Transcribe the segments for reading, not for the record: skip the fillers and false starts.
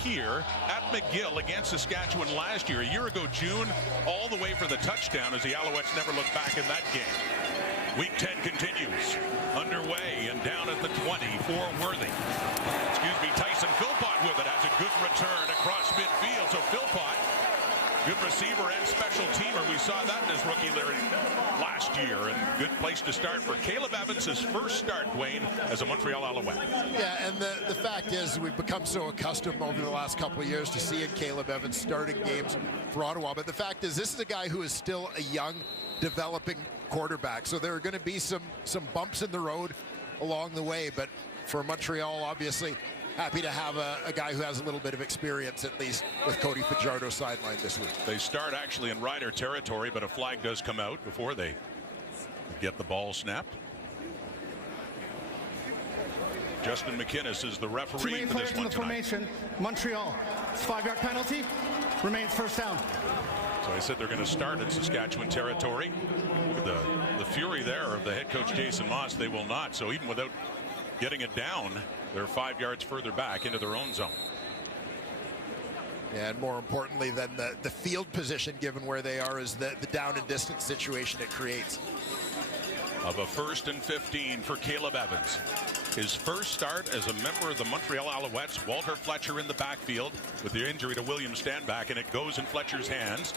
here at McGill against Saskatchewan last year. A year ago, June, all the way for the touchdown as the Alouettes never looked back in that game. Week 10 continues. Underway and down at the 20 for Worthy. Tyson Philpott with it, has a good return across midfield. So Philpott, good receiver and special teamer. We saw that in his rookie last year, and good place to start for Caleb Evans, his first start, Dwayne, as a Montreal Alouette. Yeah, and the fact is we've become so accustomed over the last couple of years to seeing Caleb Evans starting games for Ottawa. But the fact is this is a guy who is still a young, developing quarterback. So there are going to be some bumps in the road along the way. But for Montreal, obviously, happy to have a guy who has a little bit of experience, at least, with Cody Fajardo sidelined this week. They start actually in Rider territory, but a flag does come out before they get the ball snapped. Justin McInnes is the referee for this one tonight. Formation, Montreal. 5-yard penalty, remains first down. So I said they're going to start in Saskatchewan territory. Look at the fury there of the head coach Jason Moss. They will not. So even without getting it down, they're 5 yards further back into their own zone. And more importantly than the field position, given where they are, is the down and distance situation it creates. Of a 1st and 15 for Caleb Evans. His first start as a member of the Montreal Alouettes. Walter Fletcher in the backfield with the injury to William Stanback, and it goes in Fletcher's hands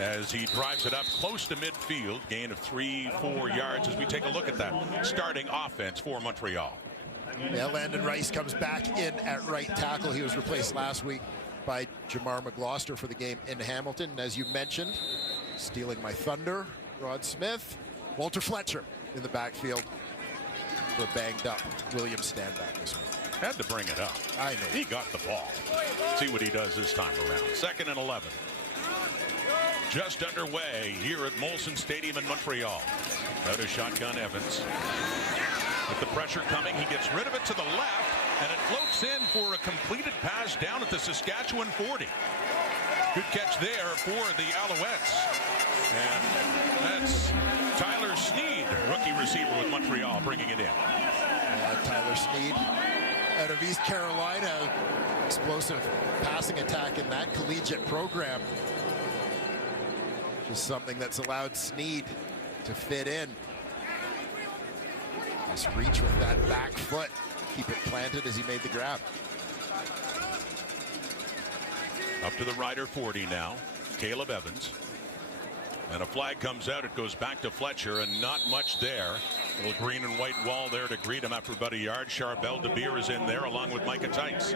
as he drives it up close to midfield. Gain of 3-4 yards as we take a look at that starting offense for Montreal. Yeah, Landon Rice comes back in at right tackle. He was replaced last week by Jamar McGloster for the game in Hamilton. And as you mentioned, stealing my thunder, Rod Smith, Walter Fletcher in the backfield for a banged up William Stanback this week. Had to bring it up. I know. He got the ball. See what he does this time around. 2nd and 11. Just underway here at Molson Stadium in Montreal. Out of shotgun Evans. With the pressure coming, he gets rid of it to the left, and it floats in for a completed pass down at the Saskatchewan 40. Good catch there for the Alouettes. And that's Tyler Sneed, rookie receiver with Montreal, bringing it in. Tyler Sneed out of East Carolina. Explosive passing attack in that collegiate program. Just something that's allowed Sneed to fit in. Nice reach with that back foot. Keep it planted as he made the grab. Up to the Rider 40 now. Caleb Evans. And a flag comes out. It goes back to Fletcher, and not much there. Little green and white wall there to greet him after about a yard. Charbel DeBeer is in there along with Micah Tice.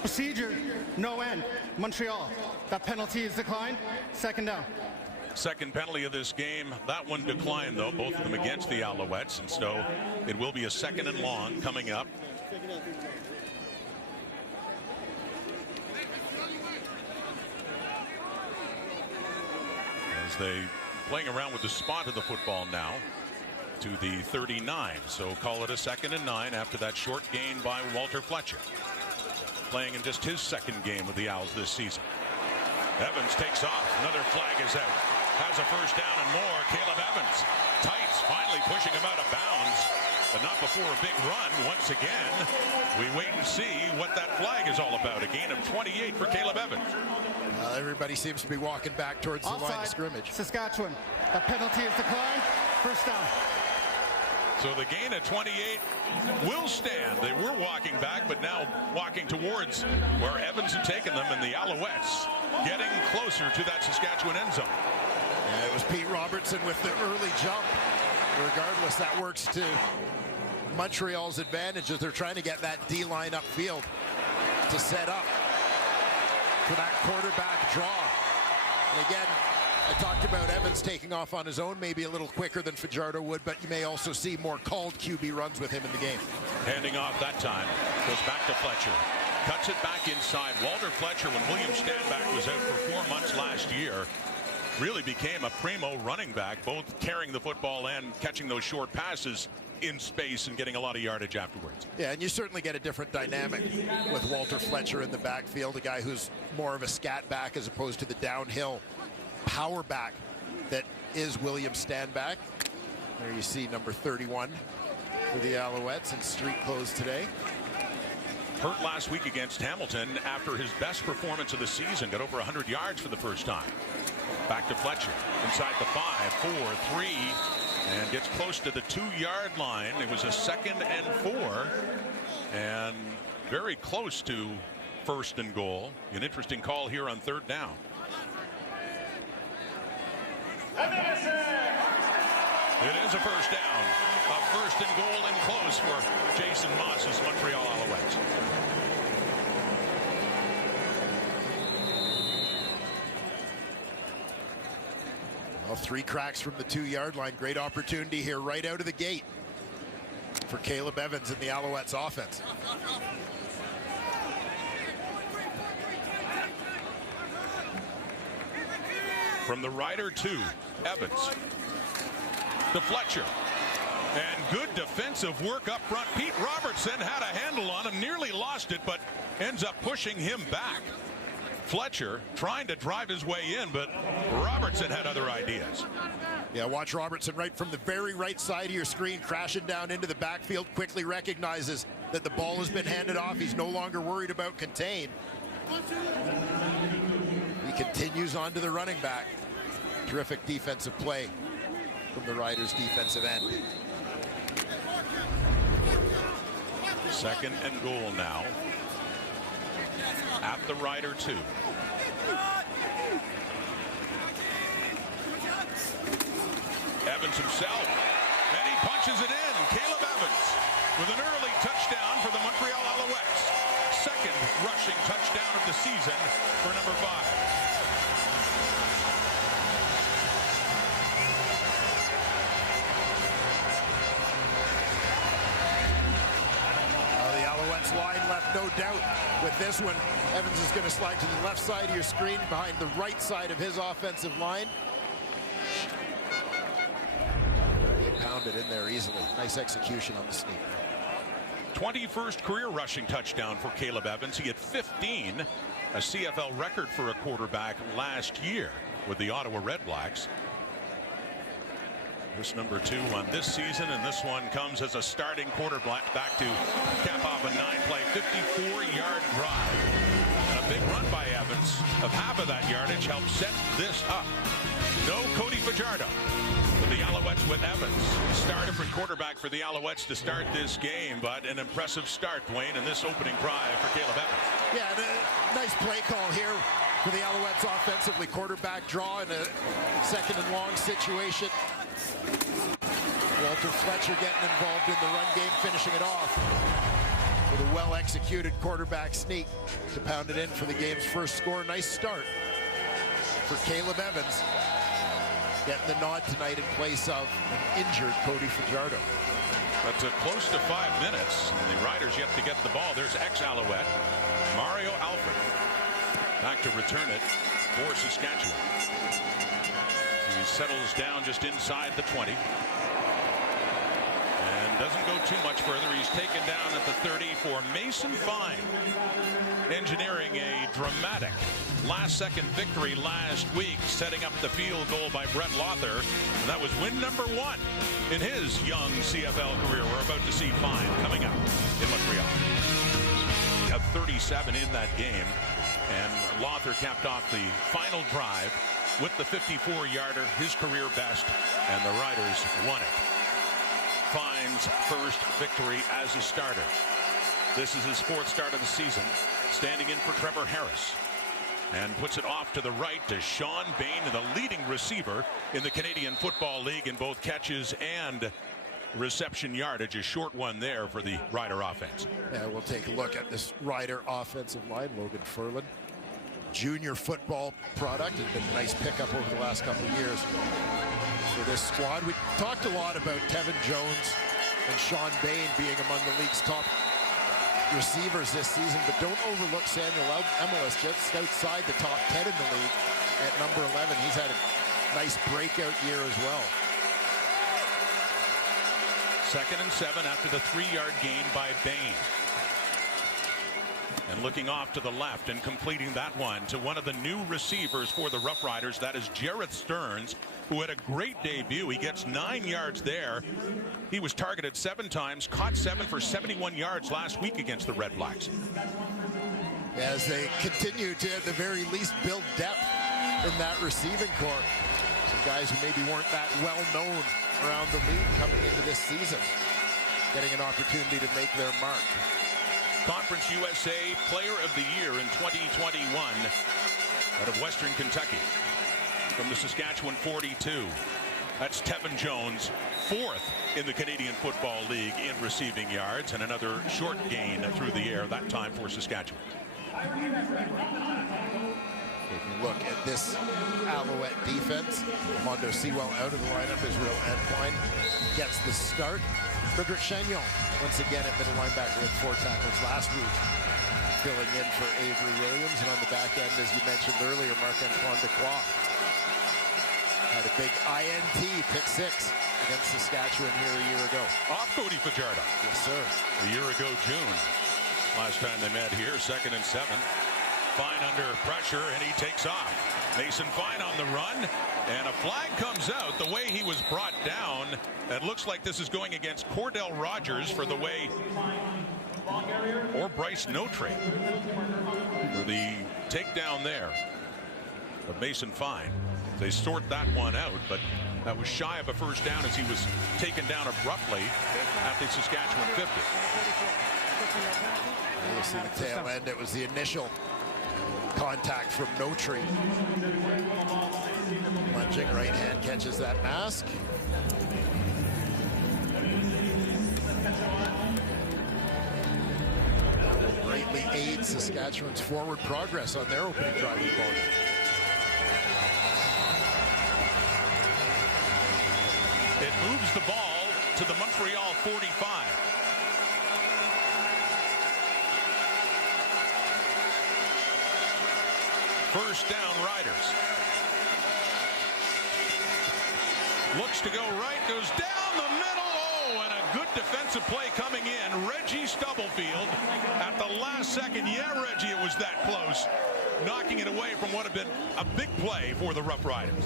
Procedure, no end. Montreal. That penalty is declined. 2nd down. Second penalty of this game. That one declined, though, both of them against the Alouettes. And so it will be a 2nd and long coming up. As they playing around with the spot of the football now to the 39. So call it a 2nd and 9 after that short gain by Walter Fletcher. Playing in just his 2nd game with the Owls this season. Evans takes off. Another flag is out. Has a first down and more. Caleb Evans. Tights finally pushing him out of bounds, but not before a big run. Once again, we wait and see what that flag is all about. A gain of 28 for Caleb Evans. Everybody seems to be walking back towards the line of scrimmage. Saskatchewan. That penalty is declined. First down. So the gain of 28 will stand. They were walking back, but now walking towards where Evans had taken them, and the Alouettes getting closer to that Saskatchewan end zone. Yeah, it was Pete Robertson with the early jump. Regardless, that works to Montreal's advantage as they're trying to get that D-line upfield to set up for that quarterback draw. And again, I talked about Evans taking off on his own, maybe a little quicker than Fajardo would, but you may also see more called QB runs with him in the game. Handing off that time, goes back to Fletcher. Cuts it back inside. Walter Fletcher, when William Stanback was out for 4 months last year, really became a primo running back, both carrying the football and catching those short passes in space and getting a lot of yardage afterwards. Yeah, and you certainly get a different dynamic with Walter Fletcher in the backfield, a guy who's more of a scat back as opposed to the downhill power back that is William Stanback. There you see number 31 for the Alouettes in street clothes today. Hurt last week against Hamilton after his best performance of the season. Got over 100 yards for the first time. Back to Fletcher inside the 5, 4, 3, and gets close to the 2-yard line. It was a 2nd and 4, and very close to 1st and goal. An interesting call here on 3rd down. It is a 1st down. A 1st and goal and close for Jason Moss's Montreal Alouettes. Well, 3 cracks from the 2-yard line. Great opportunity here right out of the gate for Caleb Evans and the Alouettes offense. From the Rider 2, Evans to Fletcher. And good defensive work up front. Pete Robertson had a handle on him, nearly lost it, but ends up pushing him back. Fletcher trying to drive his way in, but Robertson had other ideas. Yeah, watch Robertson right from the very right side of your screen, crashing down into the backfield, quickly recognizes that the ball has been handed off. He's no longer worried about contain. He continues on to the running back. Terrific defensive play from the Riders' defensive end. 2nd and goal now at the Rider 2. Evans himself, and he punches it in. Caleb Evans with an early touchdown for the Montreal Alouettes. 2nd rushing touchdown of the season for number 5. Line left no doubt with this one. Evans is going to slide to the left side of your screen behind the right side of his offensive line. He pounded in there easily. Nice execution on the sneak. 21st career rushing touchdown for Caleb Evans. He had 15, a CFL record for a quarterback last year with the Ottawa Red Blacks. This number 2 on this season, and this one comes as a starting quarterback back to cap off a 9-play, 54-yard drive. And a big run by Evans of half of that yardage helped set this up. No Cody Fajardo. But the Alouettes with Evans. Star different quarterback for the Alouettes to start this game, but an impressive start, Dwayne, in this opening drive for Caleb Evans. Yeah, and a nice play call here for the Alouettes offensively. Quarterback draw in a 2nd and long situation. Walter Fletcher getting involved in the run game, finishing it off with a well-executed quarterback sneak to pound it in for the game's first score. Nice start for Caleb Evans, getting the nod tonight in place of an injured Cody Fajardo. But close to 5 minutes, and the Riders yet to get the ball. There's ex-Alouette Mario Alfred back to return it for Saskatchewan. He settles down just inside the 20. And doesn't go too much further. He's taken down at the 30 for Mason Fine. Engineering a dramatic last-second victory last week, setting up the field goal by Brett Lother. And that was win number 1 in his young CFL career. We're about to see Fine coming up in Montreal. A 37 in that game. And Lother capped off the final drive with the 54-yarder, his career best, and the Riders won it. Fine's first victory as a starter. This is his 4th start of the season, standing in for Trevor Harris. And puts it off to the right to Sean Bain, the leading receiver in the Canadian Football League in both catches and reception yardage. A short one there for the Rider offense. Yeah, we'll take a look at this Rider offensive line. Logan Furlan, junior football product, has been a nice pickup over the last couple of years for this squad. We talked a lot about Tevin Jones and Sean Bain being among the league's top receivers this season, but don't overlook Samuel Emilus, just outside the top 10 in the league at number 11. He's had a nice breakout year as well. 2nd and 7 after the 3-yard gain by Bain. And looking off to the left and completing that one to one of the new receivers for the Roughriders. That is Jarrett Stearns, who had a great debut. He gets 9 yards there. He was targeted 7 times, caught 7 for 71 yards last week against the Red Blacks. As they continue to, at the very least, build depth in that receiving corps. Some guys who maybe weren't that well known around the league coming into this season, getting an opportunity to make their mark. Conference USA Player of the Year in 2021 out of Western Kentucky from the Saskatchewan 42. That's Tevin Jones, 4th in the Canadian Football League in receiving yards, and another short gain through the air, that time for Saskatchewan. Taking a look at this Alouette defense. Mondo Sewell out of the lineup. Israel Edquine gets the start. Frederic Chagnon once again at middle linebacker with 4 tackles last week, filling in for Avery Williams. And on the back end, as you mentioned earlier, Marc-Antoine Dequoy had a big INT pick 6 against Saskatchewan here a year ago. Off Cody Fajardo. Yes, sir. A year ago, June. Last time they met here, 2nd and 7. Fine under pressure, and he takes off. Mason Fine on the run, and a flag comes out. The way he was brought down, it looks like this is going against Cordell Rogers for the way, or Bryce Notre, for the takedown there of Mason Fine. They sort that one out, but that was shy of a first down as he was taken down abruptly at the Saskatchewan 50. You'll see the tail end. It was the initial contact from Notre. Lunging right hand catches that mask. That will greatly aid Saskatchewan's forward progress on their opening drive of the ball game. It moves the ball to the Montreal 45. First down, Riders. Looks to go right, goes down the middle. Oh, and a good defensive play coming in. Reggie Stubblefield at the last second. Yeah, Reggie, it was that close. Knocking it away from what had been a big play for the Roughriders.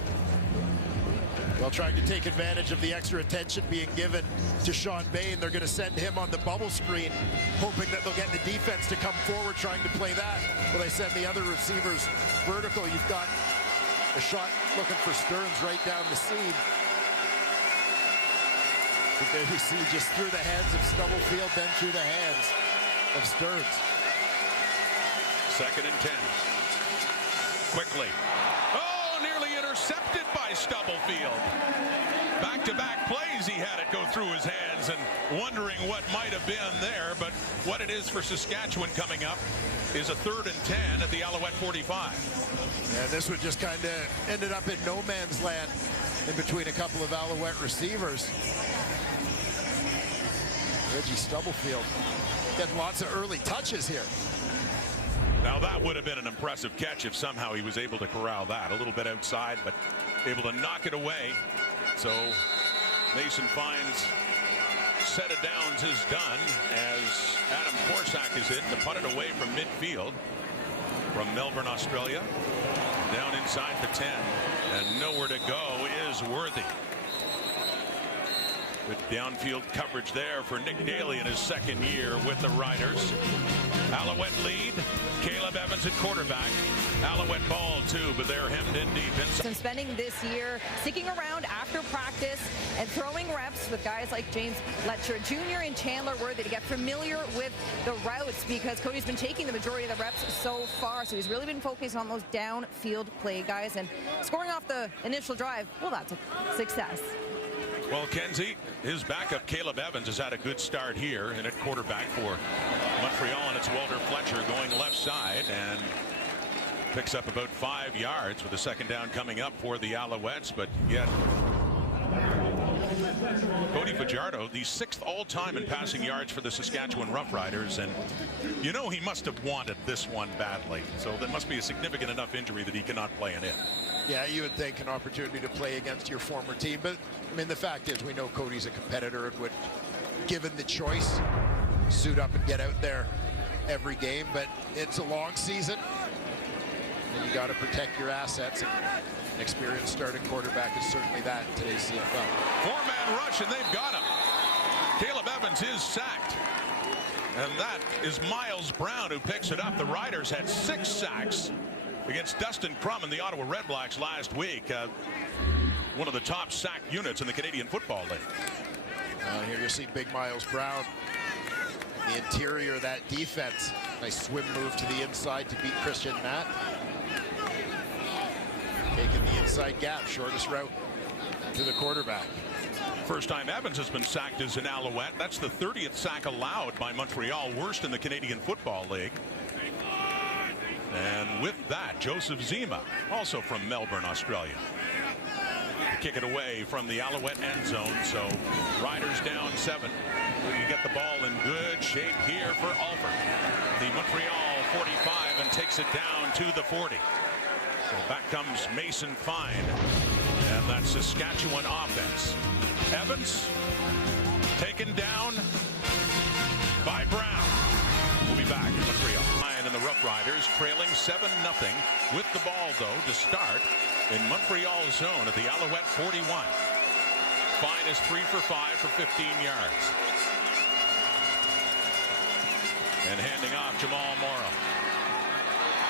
Well, trying to take advantage of the extra attention being given to Sean Bain. They're going to send him on the bubble screen, hoping that they'll get the defense to come forward, trying to play that. Well, they send the other receivers vertical. You've got a shot looking for Stearns right down the seam. But there you see just through the hands of Stubblefield, then through the hands of Stearns. 2nd and 10. Quickly. Oh, nearly intercepted by Stubblefield. Back-to-back plays, he had it go through his hands, and wondering what might have been there. But what it is for Saskatchewan coming up is a 3rd and 10 at the Alouette 45. Yeah, this one just kind of ended up in no man's land in between a couple of Alouette receivers. Reggie Stubblefield getting lots of early touches here. Now that would have been an impressive catch if somehow he was able to corral that. A little bit outside, but able to knock it away. So Mason Fine's set of downs is done as Adam Korsak is in to putt it away from midfield from Melbourne, Australia. Down inside the 10, and nowhere to go is Worthy. Good downfield coverage there for Nick Daly in his 2nd year with the Riders. Alouette lead. Caleb Evans at quarterback. Alouette ball too, but they're hemmed in deep inside. And spending this year sticking around after practice and throwing reps with guys like James Letcher Jr. and Chandler Worthy to get familiar with the routes, because Cody's been taking the majority of the reps so far. So he's really been focused on those downfield play guys, and scoring off the initial drive, well, that's a success. Well, Kenzie, his backup Caleb Evans has had a good start here, and at quarterback for Montreal, and it's Walter Fletcher going left side and picks up about 5 yards with a 2nd down coming up for the Alouettes, but yet Cody Fajardo, the 6th all-time in passing yards for the Saskatchewan Roughriders, and you know he must have wanted this one badly, so there must be a significant enough injury that he cannot play in it. Yeah, you would think an opportunity to play against your former team, but I mean, the fact is we know Cody's a competitor and would given the choice, suit up and get out there every game, but it's a long season and you got to protect your assets. An experienced starting quarterback is certainly that in today's CFL. Four-man rush, and they've got him. Caleb Evans is sacked. And that is Miles Brown who picks it up. The Riders had 6 sacks against Dustin Crum and the Ottawa Redblacks last week. One of the top sack units in the Canadian Football League. Here you see big Miles Brown, the interior of that defense. Nice swim move to the inside to beat Christian Matt. Taking the inside gap, shortest route to the quarterback. First time Evans has been sacked as an Alouette. That's the 30th sack allowed by Montreal, worst in the Canadian Football League. And with that, Joseph Zima, also from Melbourne, Australia. Kick it away from the Alouette end zone. So Riders down 7. You get the ball in good shape here for Alford. The Montreal 45 and takes it down to the 40. So back comes Mason Fine. And that's Saskatchewan offense. Evans taken down by Brown. We'll be back in Montreal. And the Roughriders trailing 7-0 with the ball, though, to start in Montreal's zone at the Alouette 41. Fine is 3 for 5 for 15 yards. And handing off Jamal Morrow.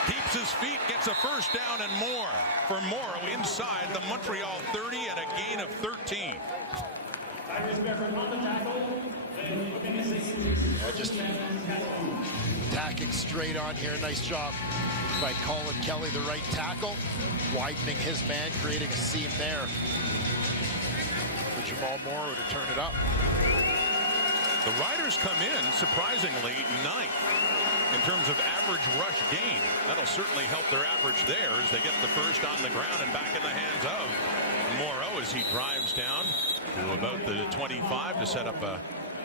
Keeps his feet, gets a first down and more for Morrow inside the Montreal 30 and a gain of 13. Just tacking straight on here. Nice job by Colin Kelly, the right tackle, widening his man, creating a seam there for Jamal Morrow to turn it up. The Riders come in surprisingly 9th in terms of average rush gain. That'll certainly help their average there as they get the first on the ground and back in the hands of Morrow as he drives down to about the 25 to set up a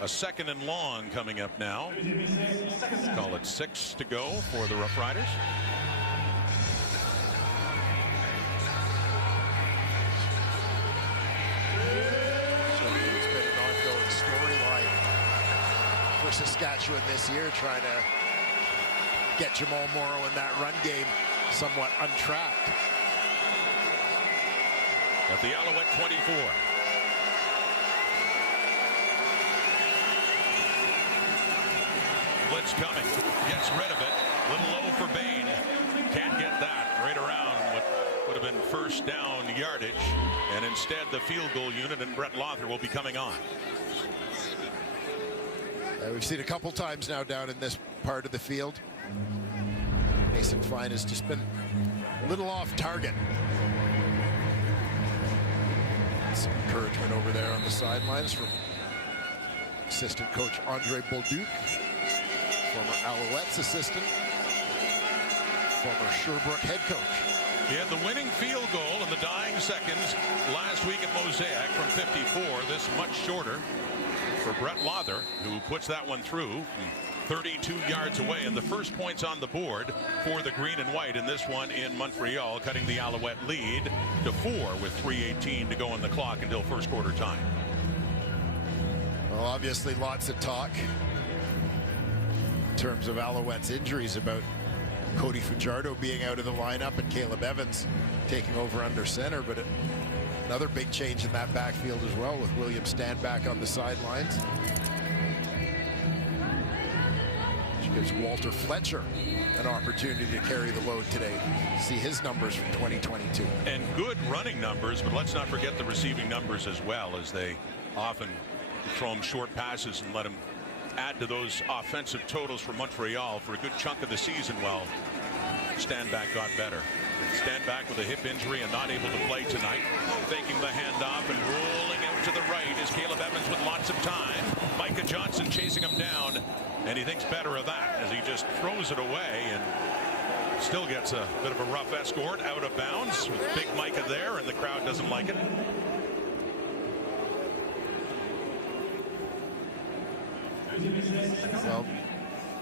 second and long coming up now. Let's call it 6 to go for the Roughriders. It's been an ongoing storyline for Saskatchewan this year, trying to get Jamal Morrow in that run game somewhat untracked. At the Alouette 24. Blitz coming, gets rid of it, little low for Bain, can't get that right around what would have been first down yardage, and instead the field goal unit and Brett Lother will be coming on. We've seen a couple times now down in this part of the field. Mason Fine has just been a little off target. Some encouragement over there on the sidelines from assistant coach Andre Bolduc, former Alouettes assistant, former Sherbrooke head coach. He had the winning field goal in the dying seconds last week at Mosaic from 54. This much shorter for Brett Lother, who puts that one through 32 yards away, and the first points on the board for the green and white in this one in Montreal, cutting the Alouette lead to 4 with 3:18 to go on the clock until first quarter time. Well, obviously lots of talk in terms of Alouette's injuries about Cody Fajardo being out of the lineup and Caleb Evans taking over under center, but another big change in that backfield as well, with William Standback on the sidelines. Which gives Walter Fletcher an opportunity to carry the load today. See his numbers from 2022. And good running numbers, but let's not forget the receiving numbers as well, as they often throw him short passes and let him add to those offensive totals for Montreal for a good chunk of the season. Well, Standback got better. Standback with a hip injury and not able to play tonight. Faking the handoff and rolling out to the right is Caleb Evans with lots of time. Micah Johnson chasing him down, and he thinks better of that as he just throws it away and still gets a bit of a rough escort out of bounds with big Micah there, and the crowd doesn't like it. Well,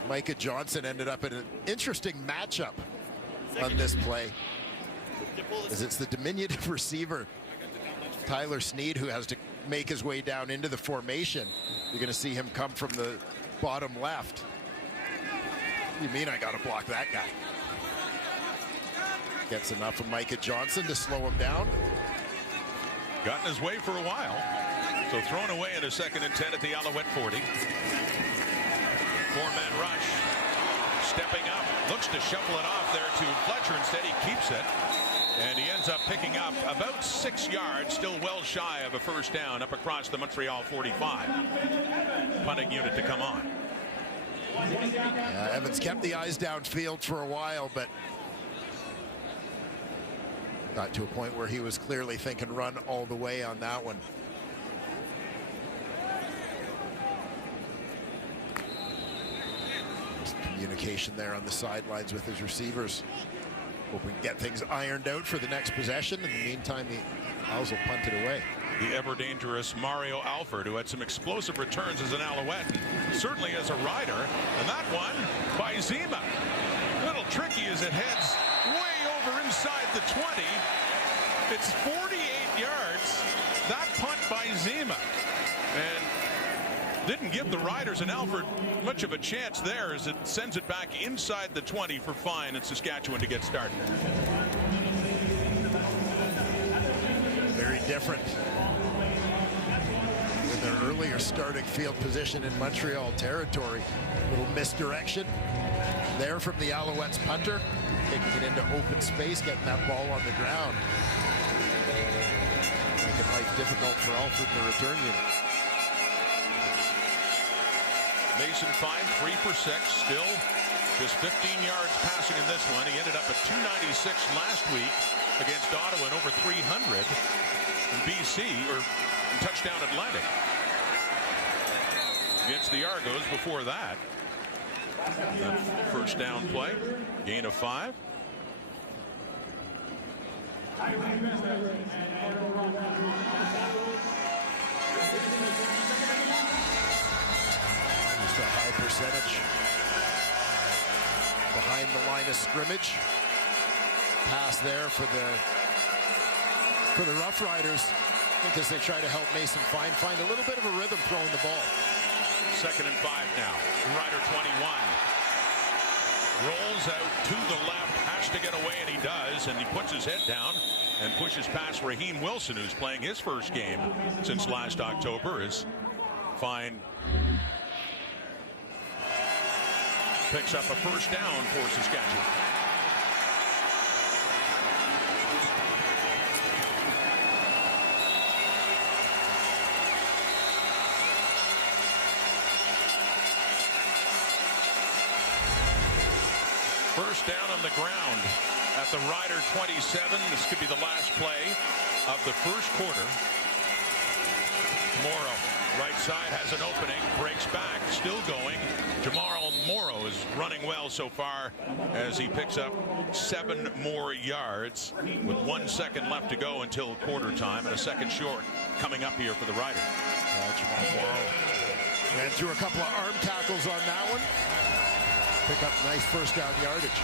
Micah Johnson ended up in an interesting matchup on this play, as it's the diminutive receiver Tyler Sneed who has to make his way down into the formation You're going to see him come from the bottom left. What do you mean I got to block that guy? Gets enough of Micah Johnson to slow him down. Got in his way for a while. So thrown away in a 2nd and 10 at the Alouette 40. 4-man rush. Stepping up. Looks to shuffle it off there to Fletcher. Instead, he keeps it. And he ends up picking up about 6 yards, still well shy of a first down up across the Montreal 45. Punting unit to come on. Evans kept the eyes downfield for a while, but got to a point where he was clearly thinking run all the way on that one. Just communication there on the sidelines with his receivers. Hoping to get things ironed out for the next possession. In the meantime, the Owls will punt it away. The ever-dangerous Mario Alford, who had some explosive returns as an Alouette, and certainly as a rider. And that one by Zima. A little tricky as it heads way over inside the 20. It's 48 yards. That punt by Zima. And didn't give the Riders and Alford much of a chance there as it sends it back inside the 20 for Fine and Saskatchewan to get started. Very different than their earlier starting field position in Montreal territory. A little misdirection there from the Alouettes punter, taking it into open space, getting that ball on the ground. Making life difficult for Alford and the return unit. Mason Fine 3 for 6, still just 15 yards passing in this one. He ended up at 296 last week against Ottawa and over 300 in BC, or in touchdown Atlantic. Against the Argos before that. The first down play, gain of 5. Just a high percentage behind the line of scrimmage. Pass there for the Roughriders. I think as they try to help Mason Fine find a little bit of a rhythm throwing the ball. 2nd and 5 now. Rider 21. Rolls out to the left, has to get away, and he does, and he puts his head down and pushes past Raheem Wilson, who's playing his first game since last October, as Fine picks up a first down for Saskatchewan. First down on the ground at the Rider 27. This could be the last play of the first quarter. Morrow, right side, has an opening, breaks back, still going. Jamal Morrow is running well so far as he picks up 7 more yards with 1 second left to go until quarter time, and a second short coming up here for the Riders. Jamal Morrow ran through a couple of arm tackles on that one. Pick up nice first down yardage.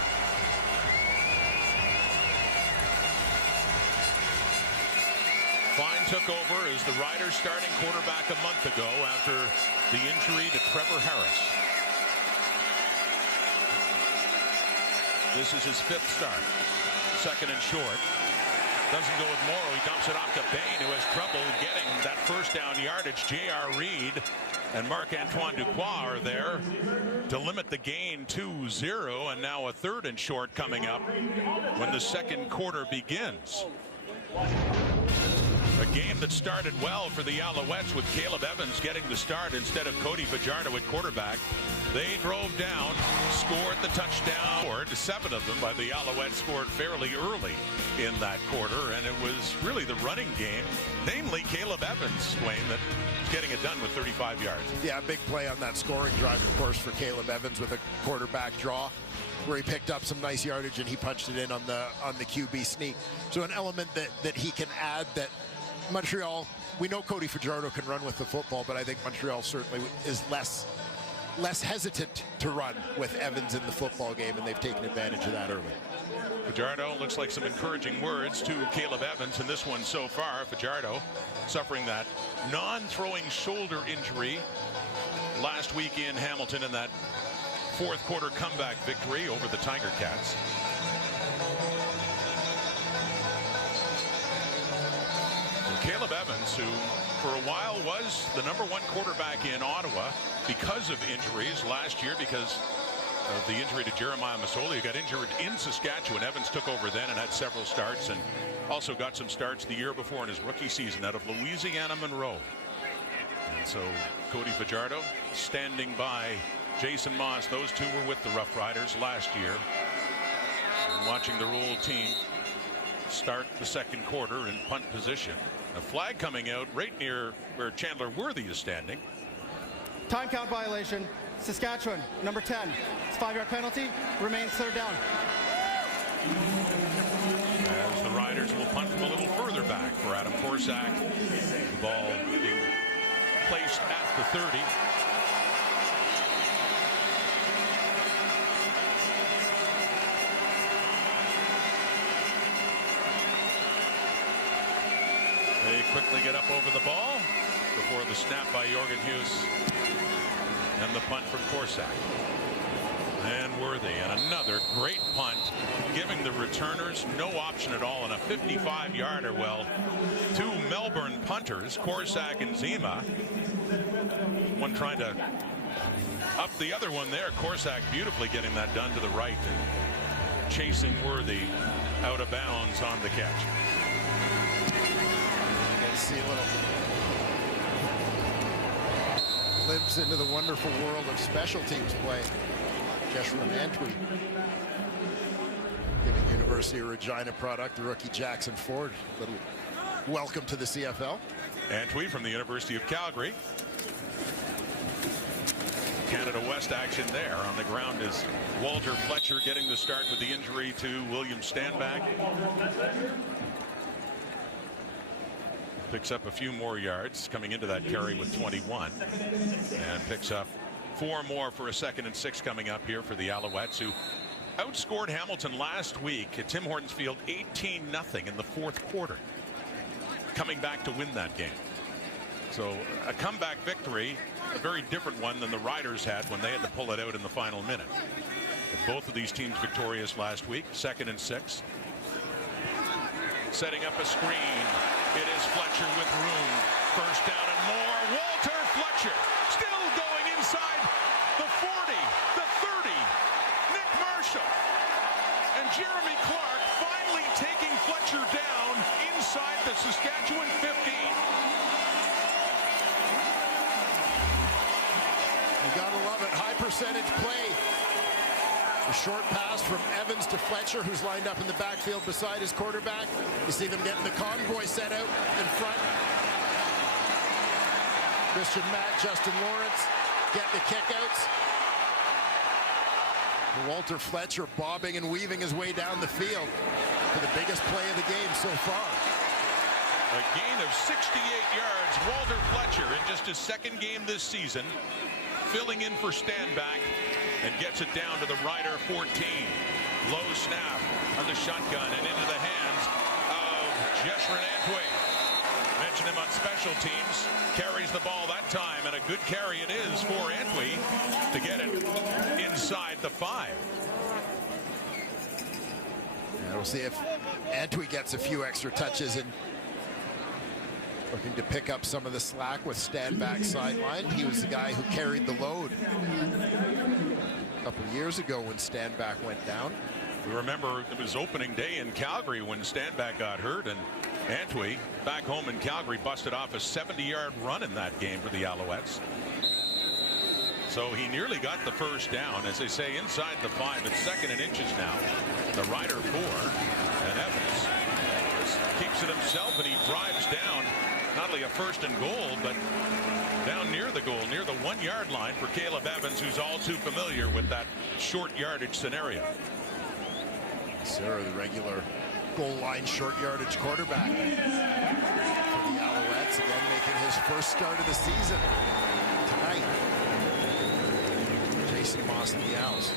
Fine took over as the Riders starting quarterback a month ago after the injury to Trevor Harris. This is his 5th start. 2nd and short. Doesn't go with Morrow. He dumps it off to Bain, who has trouble getting that first down yardage. J.R. Reed and Marc-Antoine Duquois are there to limit the gain 2-0, and now a 3rd and short coming up when the second quarter begins. A game that started well for the Alouettes with Caleb Evans getting the start instead of Cody Fajardo at quarterback. They drove down, scored the touchdown, or 7 of them by the Alouettes scored fairly early in that quarter, and it was really the running game, namely Caleb Evans, Wayne, that is getting it done with 35 yards. Yeah, a big play on that scoring drive, of course, for Caleb Evans with a quarterback draw, where he picked up some nice yardage and he punched it in on the QB sneak. So an element that he can add that Montreal, we know Cody Fajardo can run with the football, but I think Montreal certainly is less hesitant to run with Evans in the football game, and they've taken advantage of that early. Fajardo looks like some encouraging words to Caleb Evans in this one so far. Fajardo suffering that non-throwing shoulder injury last week in Hamilton in that fourth quarter comeback victory over the Tiger Cats. So Caleb Evans, who for a while was the #1 quarterback in Ottawa because of injuries last year, because of the injury to Jeremiah Masoli, who got injured in Saskatchewan. Evans took over then and had several starts, and also got some starts the year before in his rookie season out of Louisiana Monroe. And so Cody Fajardo standing by Jason Moss. Those two were with the Roughriders last year. And watching the Rule team start the second quarter in punt position. A flag coming out right near where Chandler Worthy is standing. Time count violation. Saskatchewan, number 10. It's 5-yard penalty. Remains third down. As the Riders will punt from a little further back for Adam Korsak. The ball being placed at the 30. They quickly get up over the ball before the snap by Jorgen Hughes and the punt from Korsak. And Worthy, and another great punt, giving the returners no option at all, and a 55-yarder. Well, two Melbourne punters, Korsak and Zima, one trying to up the other one there. Korsak beautifully getting that done to the right and chasing Worthy out of bounds on the catch. See a little glimpse into the wonderful world of special teams play. Jeshurun Antwi giving University of Regina product the rookie Jackson Ford little welcome to the CFL. Antwi from the University of Calgary. Canada West action there. On the ground is Walter Fletcher getting the start with the injury to William Stanback. Picks up a few more yards coming into that carry with 21, and picks up 4 more for a 2nd and 6 coming up here for the Alouettes, who outscored Hamilton last week at Tim Hortons Field 18-0 in the fourth quarter, coming back to win that game. So a comeback victory, a very different one than the Riders had when they had to pull it out in the final minute. But both of these teams victorious last week. 2nd and 6. Setting up a screen. It is Fletcher with room. First down and more. Walter Fletcher still going inside the 40, the 30. Nick Marshall and Jeremy Clark finally taking Fletcher down inside the Saskatchewan 15. You gotta love it. High percentage play. A short pass from Evans to Fletcher, who's lined up in the backfield beside his quarterback. You see them getting the convoy set out in front. Christian Mack, Justin Lawrence getting the kickouts. Walter Fletcher bobbing and weaving his way down the field for the biggest play of the game so far. A gain of 68 yards. Walter Fletcher in just his 2nd game this season, filling in for Stanback, and gets it down to the Rider 14. Low snap on the shotgun and into the hands of Jeshurun Antwi. Mentioned him on special teams. Carries the ball that time, and a good carry it is for Antwi to get it inside the 5. Yeah, we'll see if Antwi gets a few extra touches and looking to pick up some of the slack with Stanback sideline. He was the guy who carried the load a couple of years ago when Stanback went down. We remember it was opening day in Calgary when Stanback got hurt, and Antwi back home in Calgary busted off a 70-yard run in that game for the Alouettes. So he nearly got the first down. As they say, inside the 5. It's 2nd and inches now. The Rider 4, and Evans keeps it himself, and he drives down not only a 1st and goal, but down near the goal, near the 1-yard line for Caleb Evans, who's all too familiar with that short yardage scenario. Sarah, the regular goal line short yardage quarterback for the Alouettes, again making his first start of the season tonight. Jason Moss and the Owls.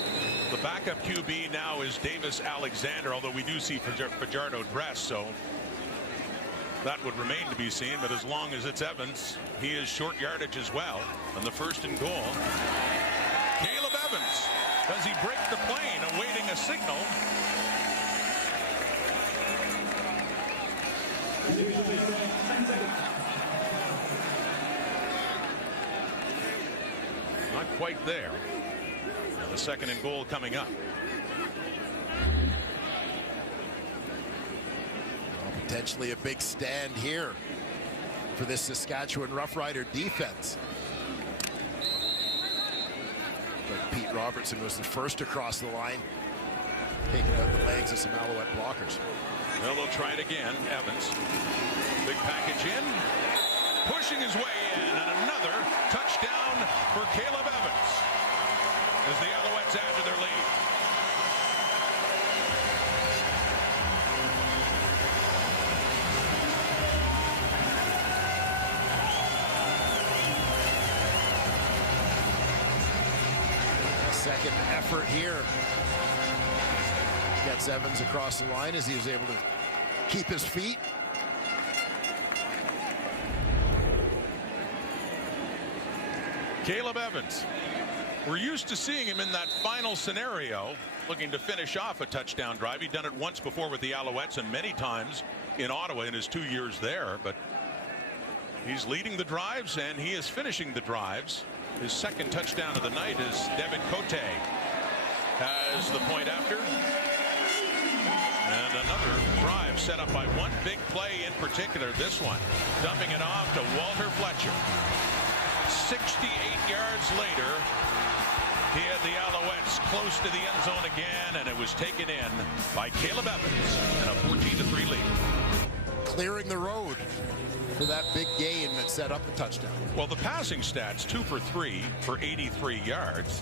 The backup QB now is Davis Alexander, although we do see Fajardo dress, so That would remain to be seen, but as long as it's Evans, he is short yardage as well. On the first and goal, Caleb Evans. Does he break the plane awaiting a signal? Not quite there. And the second and goal coming up. Potentially a big stand here for this Saskatchewan Roughrider defense. But Pete Robertson was the first across the line, taking out the legs of some Alouette blockers. Well, they'll try it again. Evans. Big package in. Pushing his way in. And another touchdown for Caleb Evans as the Alouettes add to their lead. Second effort here gets Evans across the line as he was able to keep his feet. Caleb Evans. We're used to seeing him in that final scenario, looking to finish off a touchdown drive. He'd done it once before with the Alouettes and many times in Ottawa in his 2 years there. But he's leading the drives and he is finishing the drives. His second touchdown of the night is Devin Cote has the point after. And another drive set up by one big play in particular. This one, dumping it off to Walter Fletcher. 68 yards later, he had the Alouettes close to the end zone again, and it was taken in by Caleb Evans in a 14-3 lead. Clearing the road for that big gain that set up the touchdown. Well, the passing stats, 2 for 3 for 83 yards,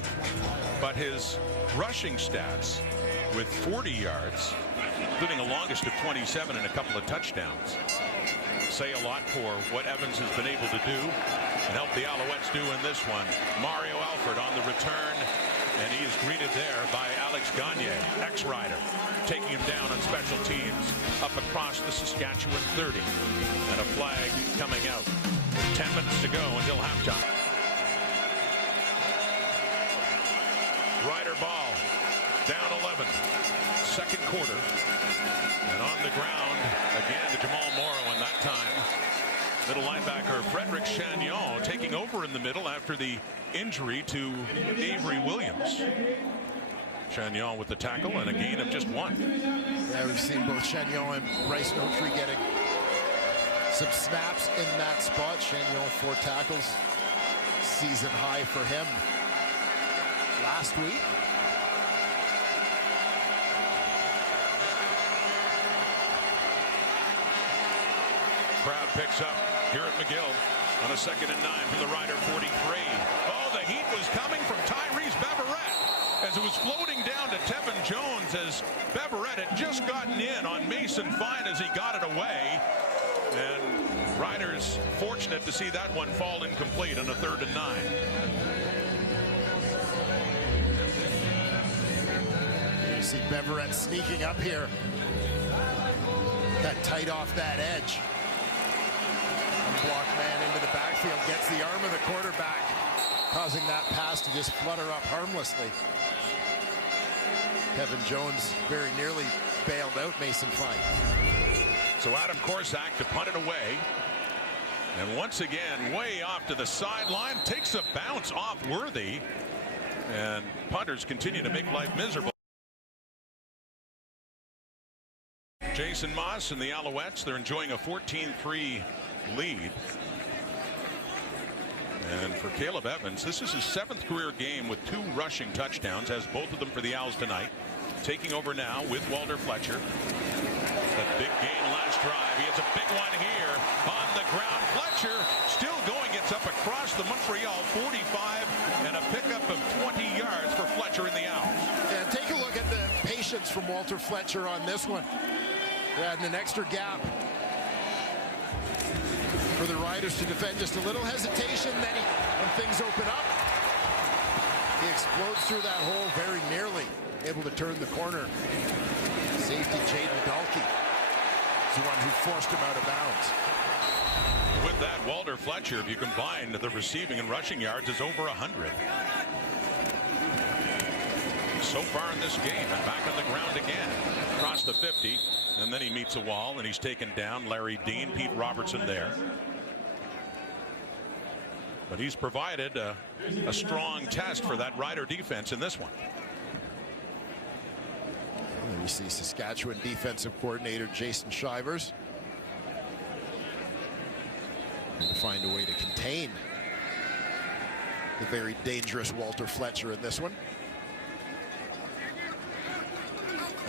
but his rushing stats with 40 yards, including a longest of 27 and a couple of touchdowns, say a lot for what Evans has been able to do and help the Alouettes do in this one. Mario Alford on the return, and he is greeted there by Alex Gagne, ex-Rider, taking him down on special teams up across the Saskatchewan 30. And a flag coming out. 10 minutes to go until halftime. Rider ball down 11. Second quarter. And on the ground again to Jamal Morrow, and that time middle linebacker Frederick Chagnon taking over in the middle after the injury to Avery Williams. Chagnon with the tackle and a gain of just 1. Yeah, we've seen both Chagnon and Bryce Notary getting some snaps in that spot. Chagnon 4 tackles, season high for him last week. Crowd picks up here at McGill on a 2nd and 9 from the Rider 43. Oh, the heat was coming from Tyrese Beverette as it was floating down to Tevin Jones, as Beverette had just gotten in on Mason Fine as he got it away. And Riders fortunate to see that one fall incomplete on a 3rd and 9. You see Beverette sneaking up here. Got tight off that edge. Block man into the backfield, gets the arm of the quarterback, causing that pass to just flutter up harmlessly. Kevin Jones very nearly bailed out Mason Fine. So Adam Korsak to punt it away. And once again, way off to the sideline, takes a bounce off Worthy. And punters continue to make life miserable. Jason Moss and the Alouettes, they're enjoying a 14-3 lead. And for Caleb Evans, this is his 7th career game with 2 rushing touchdowns, has both of them for the Owls tonight. Taking over now with Walter Fletcher. That big gain last drive. He has a big one here on the ground. Fletcher still going, gets up across the Montreal 45, and a pickup of 20 yards for Fletcher in the Owls. Yeah, take a look at the patience from Walter Fletcher on this one. They're adding an extra gap for the Riders to defend. Just a little hesitation, then when things open up, he explodes through that hole very nearly, able to turn the corner. Safety Jaden Dalkey the one who forced him out of bounds. With that, Walter Fletcher, if you combine the receiving and rushing yards, is over 100 so far in this game, and back on the ground again, across the 50, and then he meets a wall and he's taken down. Larry Dean, Pete Robertson there. But he's provided a strong test for that Rider defense in this one. And we see Saskatchewan defensive coordinator Jason Shivers to find a way to contain the very dangerous Walter Fletcher in this one.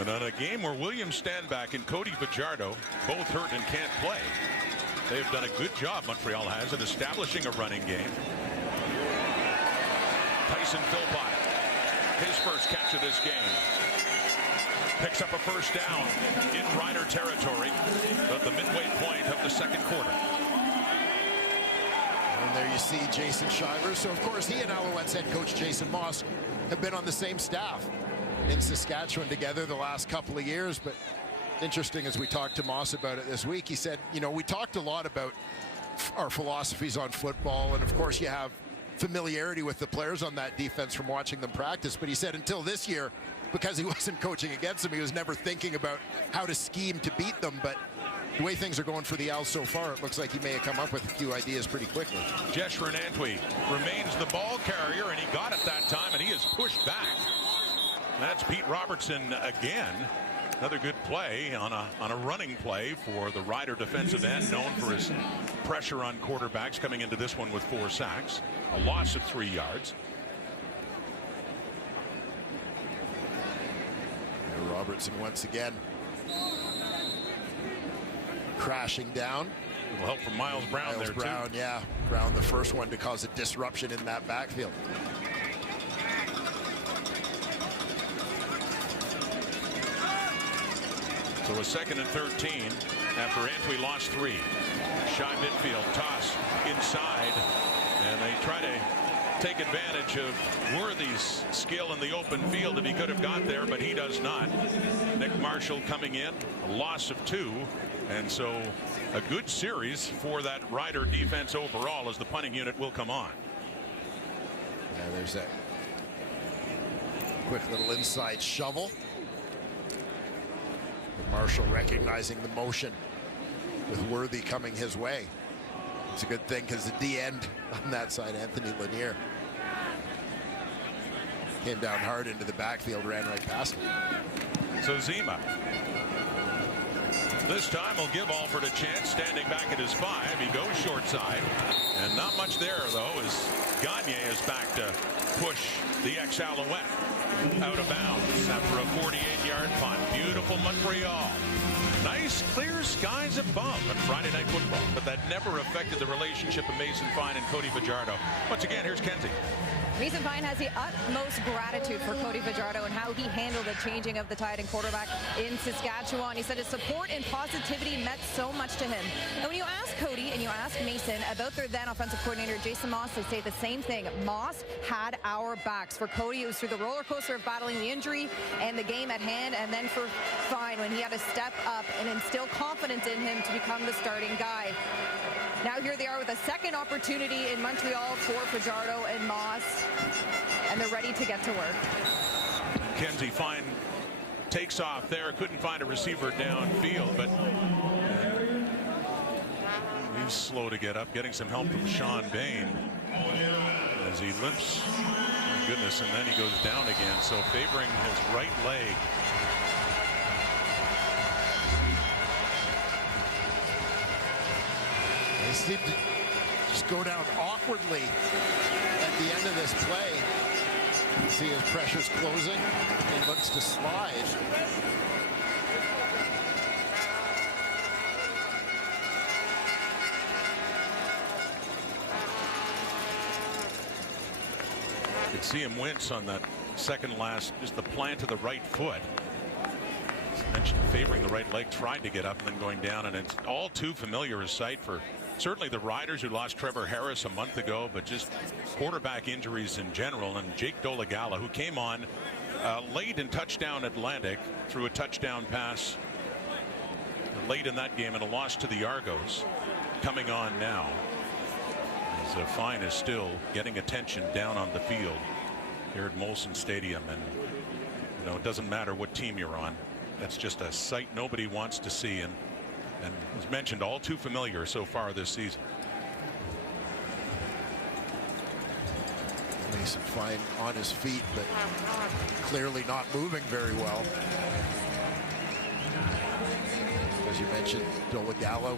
And on a game where William Stanback and Cody Fajardo both hurt and can't play, they've done a good job, Montreal has, at establishing a running game. Tyson Philpott, his first catch of this game. Picks up a first down in Rider territory at the midway point of the second quarter. And there you see Jason Shivers. So, of course, he and Alouettes head coach Jason Moss have been on the same staff in Saskatchewan together the last couple of years. But interesting, as we talked to Moss about it this week, he said, you know, we talked a lot about our philosophies on football, and of course you have familiarity with the players on that defense from watching them practice. But he said until this year, because he wasn't coaching against them, he was never thinking about how to scheme to beat them. But the way things are going for the Owls so far, it looks like he may have come up with a few ideas pretty quickly. Jeshurun Antwi remains the ball carrier, and he got it that time, and he is pushed back. That's Pete Robertson again. Another good play on a running play for the Rider defensive end, known for his pressure on quarterbacks, coming into this one with 4 sacks, a loss of 3 yards. And Robertson once again crashing down. A little help from Miles Brown there, Brown, too. Yeah, Brown, the first one to cause a disruption in that backfield. So a 2nd and 13 after Antwi lost 3. Shy midfield toss inside, and they try to take advantage of Worthy's skill in the open field if he could have got there, but he does not. Nick Marshall coming in, a loss of 2, and so a good series for that Rider defense overall, as the punting unit will come on. Yeah, there's that quick little inside shovel. Marshall recognizing the motion with Worthy coming his way. It's a good thing because the D end on that side, Anthony Lanier, came down hard into the backfield, ran right past him. So Zima this time will give Alford a chance, standing back at his 5. He goes short side, and not much there though, as Gagne is back to push the ex-Alouette out of bounds after a 48-yard punt. Beautiful Montreal. Nice clear skies above on Friday Night Football, but that never affected the relationship of Mason Fine and Cody Fajardo. Once again, here's Kenzie. Mason Fine has the utmost gratitude for Cody Fajardo and how he handled the changing of the tight end quarterback in Saskatchewan. He said his support and positivity meant so much to him. And when you ask Cody and you ask Mason about their then offensive coordinator Jason Moss, they say the same thing. Moss had our backs. For Cody, it was through the roller coaster of battling the injury and the game at hand, and then for Fine when he had to step up and instill confidence in him to become the starting guy. Now here they are with a second opportunity in Montreal for Fajardo and Moss, and they're ready to get to work. Kenzie Fine takes off there, couldn't find a receiver downfield, but he's slow to get up, getting some help from Sean Bain as he limps. My goodness, and then he goes down again, so favoring his right leg. They seem to just go down awkwardly at the end of this play. You see his pressure's closing. He looks to slide. You could see him wince on that second last, just the plant of the right foot. Mentioned favoring the right leg, tried to get up and then going down, and it's all too familiar a sight for certainly the Riders, who lost Trevor Harris a month ago, but just quarterback injuries in general. And Jake Dolegala, who came on late in touchdown Atlantic through a touchdown pass late in that game and a loss to the Argos. Coming on now as Fine is still getting attention down on the field here at Molson Stadium. And you know, it doesn't matter what team you're on. That's just a sight nobody wants to see, and as mentioned, all too familiar so far this season. Mason Fine on his feet, but clearly not moving very well. As you mentioned, Dolagala,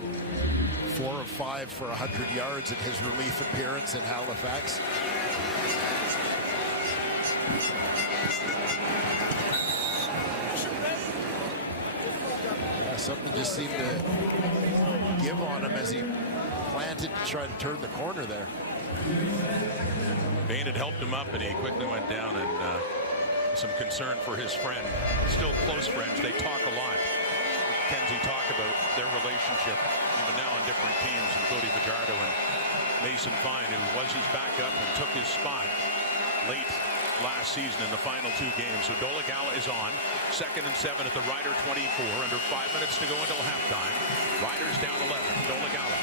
4 of 5 for 100 yards in his relief appearance in Halifax. Yeah, something just seemed to give on him as he planted to try to turn the corner there. Bain had helped him up, and he quickly went down, and some concern for his friend. Still close friends. They talk a lot. Kenzie talk about their relationship, even now on different teams, and Cody Fajardo and Mason Fine, who was his backup and took his spot late last season in the final 2 games. So Dolagala is on. 2nd and 7 at the Rider 24. Under 5 minutes to go until halftime. Riders down 11. Dolagala,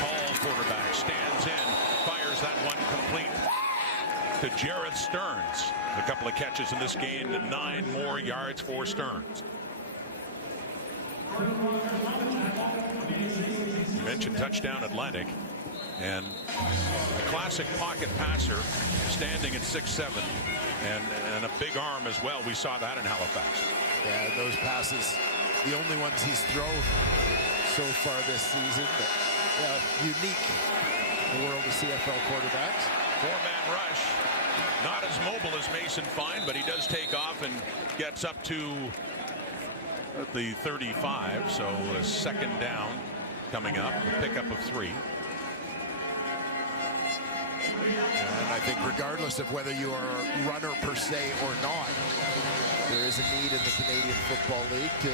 tall quarterback, stands in, fires that one complete to Jarrett Stearns. A couple of catches in this game, 9 more yards for Stearns. You mentioned touchdown Atlantic, and a classic pocket passer, standing at 6'7", and a big arm as well. We saw that in Halifax. Yeah, those passes, the only ones he's thrown so far this season, but unique in the world of CFL quarterbacks. 4-man rush. Not as mobile as Mason Fine, but he does take off and gets up to the 35. So a 2nd down coming up, a pickup of 3. And I think regardless of whether you are a runner per se or not, there is a need in the Canadian Football League to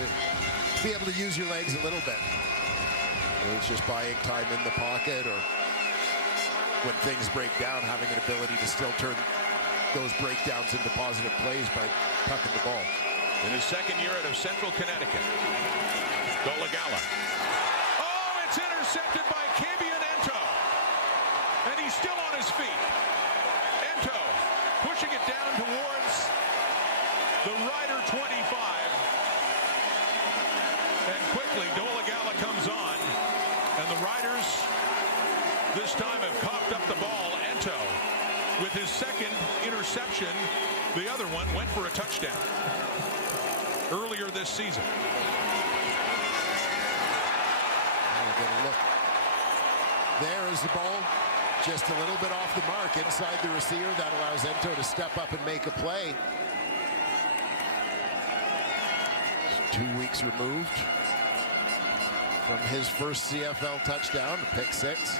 be able to use your legs a little bit. Whether it's just buying time in the pocket, or when things break down, having an ability to still turn those breakdowns into positive plays by tucking the ball. In his 2nd year out of Central Connecticut, Dolagala. Oh, it's intercepted by Kabian Ento. And he's still on his feet. Ento pushing it down towards the Rider 25. And quickly, Dolagala comes on. And the Riders this time have coughed up the ball. Ento with his 2nd interception. The other one went for a touchdown earlier this season. We're going to look. There is the ball, just a little bit off the mark inside the receiver. That allows Ento to step up and make a play. 2 weeks removed from his first CFL touchdown, a pick 6.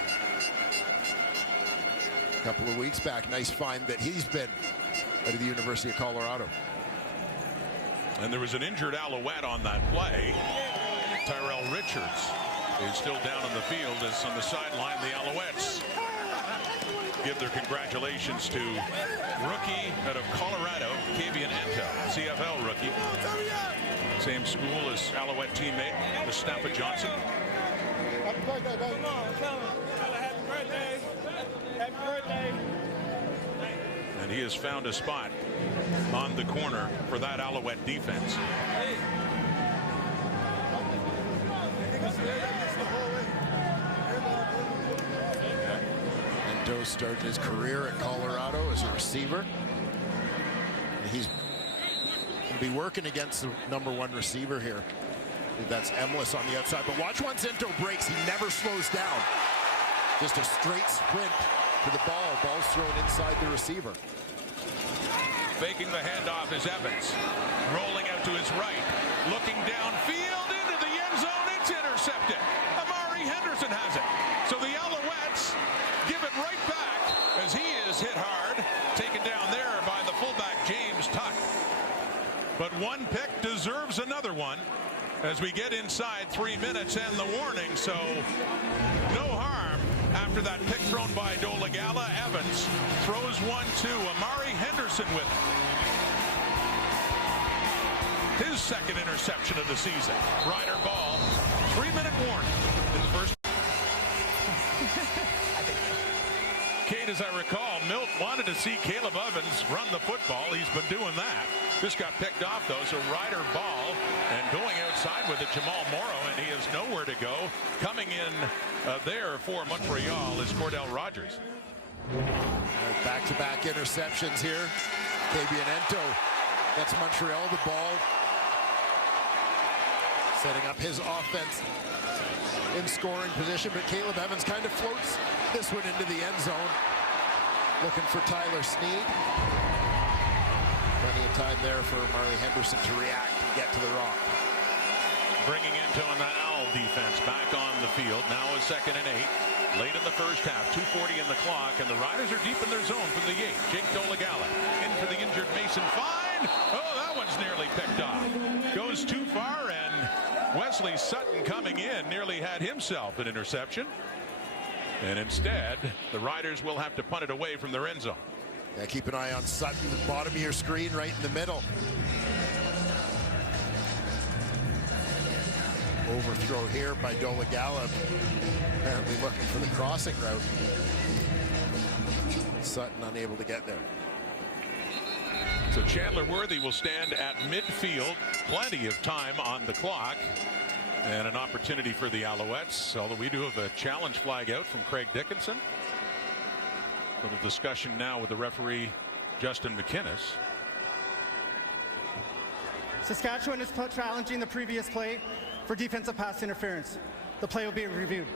A couple of weeks back. Nice find that he's been out of the University of Colorado. And there was an injured Alouette on that play. Tyrell Richards is still down on the field. As on the sideline, the Alouettes give their congratulations to rookie out of Colorado, Kabian Ento, CFL rookie. Same school as Alouette teammate, Mustafa Johnson. Happy birthday, baby. Come on, tell him. Happy birthday. Happy birthday. And he has found a spot on the corner for that Alouette defense. Ento started his career at Colorado as a receiver. He's going to be working against the #1 receiver here. That's Emlis on the outside. But watch, once Ento breaks, he never slows down. Just a straight sprint to the ball. Ball's thrown inside the receiver. Faking the handoff is Evans. Rolling out to his right. Looking downfield into the end zone. It's intercepted. Amari Henderson has it. So the Alouettes give it right back as he is hit hard. Taken down there by the fullback, James Tuck. But one pick deserves another one as we get inside 3 minutes and the warning. So no harm after that pick thrown by Dolagala. Evans throws one to Amari Henderson with it. His 2nd interception of the season. Rider ball. 3-minute warning in the first. Kate, as I recall, Milt wanted to see Caleb Evans run the football. He's been doing that. Just got picked off, though, so Rider ball and going outside with it, Jamal Morrow, and he has nowhere to go. Coming in there for Montreal is Cordell Rogers. Back-to-back interceptions here. Cabianento gets Montreal the ball, setting up his offense in scoring position, but Caleb Evans kind of floats this one into the end zone, looking for Tyler Sneed. Plenty of time there for Marley Henderson to react and get to the rock. Bringing into on that Owl defense back on the field. Now is 2nd and 8. Late in the first half, 2:40 in the clock, and the Riders are deep in their zone from the 8. Jake Dolegala in for the injured Mason Fine. Oh, that one's nearly picked off. Goes too far, and Wesley Sutton coming in nearly had himself an interception. And instead, the Riders will have to punt it away from their end zone. Yeah, keep an eye on Sutton, the bottom of your screen, right in the middle. Overthrow here by Dolegala, apparently looking for the crossing route. Sutton unable to get there. So Chandler Worthy will stand at midfield. Plenty of time on the clock. And an opportunity for the Alouettes, although we do have a challenge flag out from Craig Dickinson. Little discussion now with the referee, Justin McInnes. Saskatchewan is challenging the previous play for defensive pass interference. The play will be reviewed.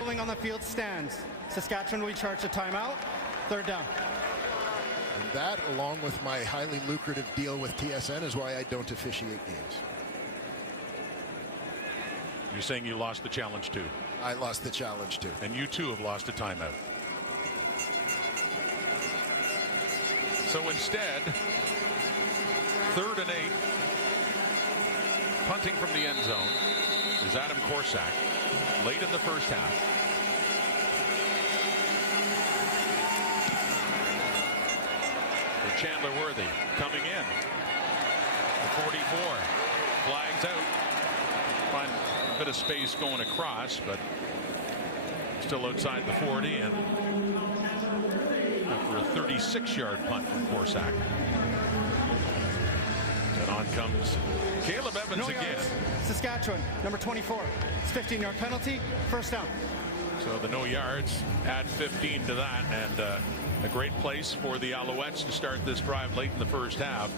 Ruling on the field stands. Saskatchewan will charge a timeout. 3rd down. And that, along with my highly lucrative deal with TSN, is why I don't officiate games. You're saying you lost the challenge too? I lost the challenge too. And you too have lost a timeout. So instead, 3rd and 8, punting from the end zone is Adam Korsak late in the first half. Chandler Worthy coming in. The 44 flags out. Find a bit of space going across, but still outside the 40, and for a 36-yard punt from Korsak. And on comes Caleb Evans No again. yards. Saskatchewan, number 24. It's 15-yard penalty. 1st down. So the no yards add 15 to that, and a great place for the Alouettes to start this drive late in the first half.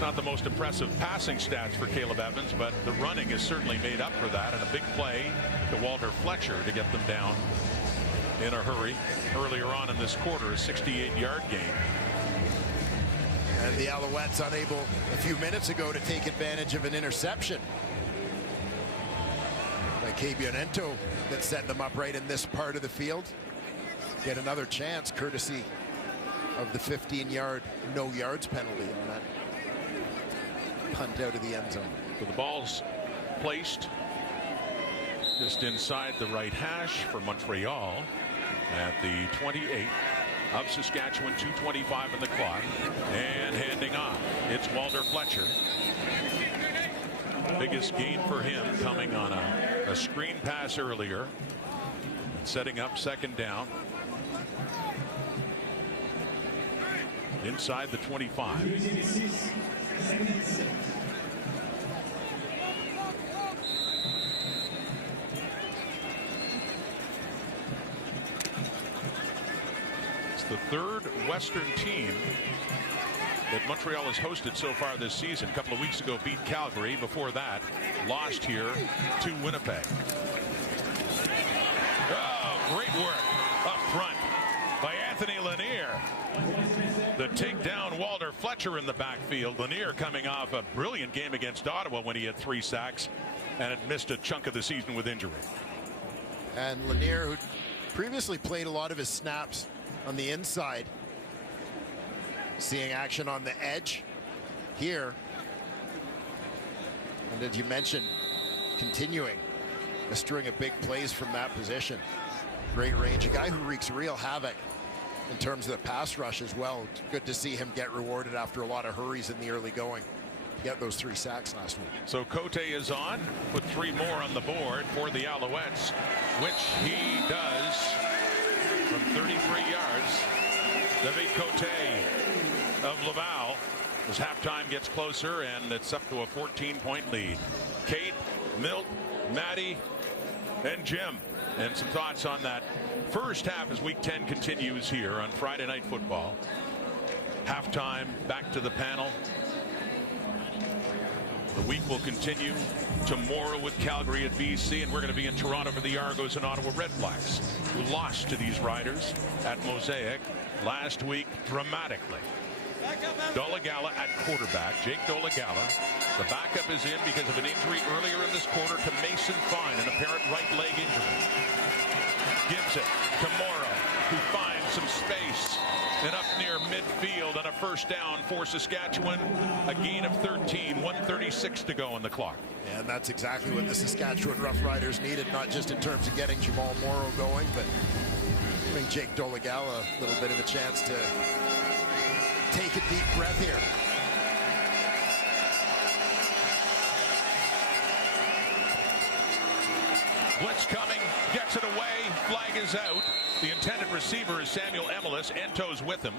Not the most impressive passing stats for Caleb Evans, but the running is certainly made up for that, and a big play to Walter Fletcher to get them down in a hurry earlier on in this quarter, a 68-yard gain. And the Alouettes unable a few minutes ago to take advantage of an interception by Cabianento that set them up right in this part of the field. Get another chance courtesy of the 15-yard no yards penalty on that punt out of the end zone. So the ball's placed just inside the right hash for Montreal at the 28 of Saskatchewan. 2:25 in the clock, and handing off, it's Walter Fletcher. Biggest gain for him coming on a screen pass earlier, setting up 2nd down inside the 25. It's the 3rd Western team that Montreal has hosted so far this season. A couple of weeks ago beat Calgary. Before that, lost here to Winnipeg. Oh, great work up front by Anthony Lanier. The takedown, Walter Fletcher in the backfield. Lanier coming off a brilliant game against Ottawa when he had 3 sacks and had missed a chunk of the season with injury. And Lanier, who previously played a lot of his snaps on the inside, seeing action on the edge here. And as you mentioned, continuing a string of big plays from that position. Great range, a guy who wreaks real havoc in terms of the pass rush as well. It's good to see him get rewarded after a lot of hurries in the early going. Get those 3 sacks last week. So Cote is on, put 3 more on the board for the Alouettes, which he does from 33 yards. David Cote of Laval, as halftime gets closer, and it's up to a 14-point lead. Kate, Milt, Maddie, and Jim, and some thoughts on that first half as Week 10 continues here on Friday Night Football. Halftime, back to the panel. The week will continue tomorrow with Calgary at BC, and we're going to be in Toronto for the Argos and Ottawa Redblacks, who lost to these Riders at Mosaic last week dramatically. Dolegala at quarterback. Jake Dolegala. The backup is in because of an injury earlier in this quarter to Mason Fine, an apparent right leg injury. Gives it to Morrow, who finds some space and up near midfield on a first down for Saskatchewan. A gain of 13, 1:36 to go on the clock. And that's exactly what the Saskatchewan Roughriders needed, not just in terms of getting Jamal Morrow going, but giving Jake Dolegala a little bit of a chance to take a deep breath here. Blitz coming, gets it away, flag is out. The intended receiver is Samuel Emelis. Ento's with him.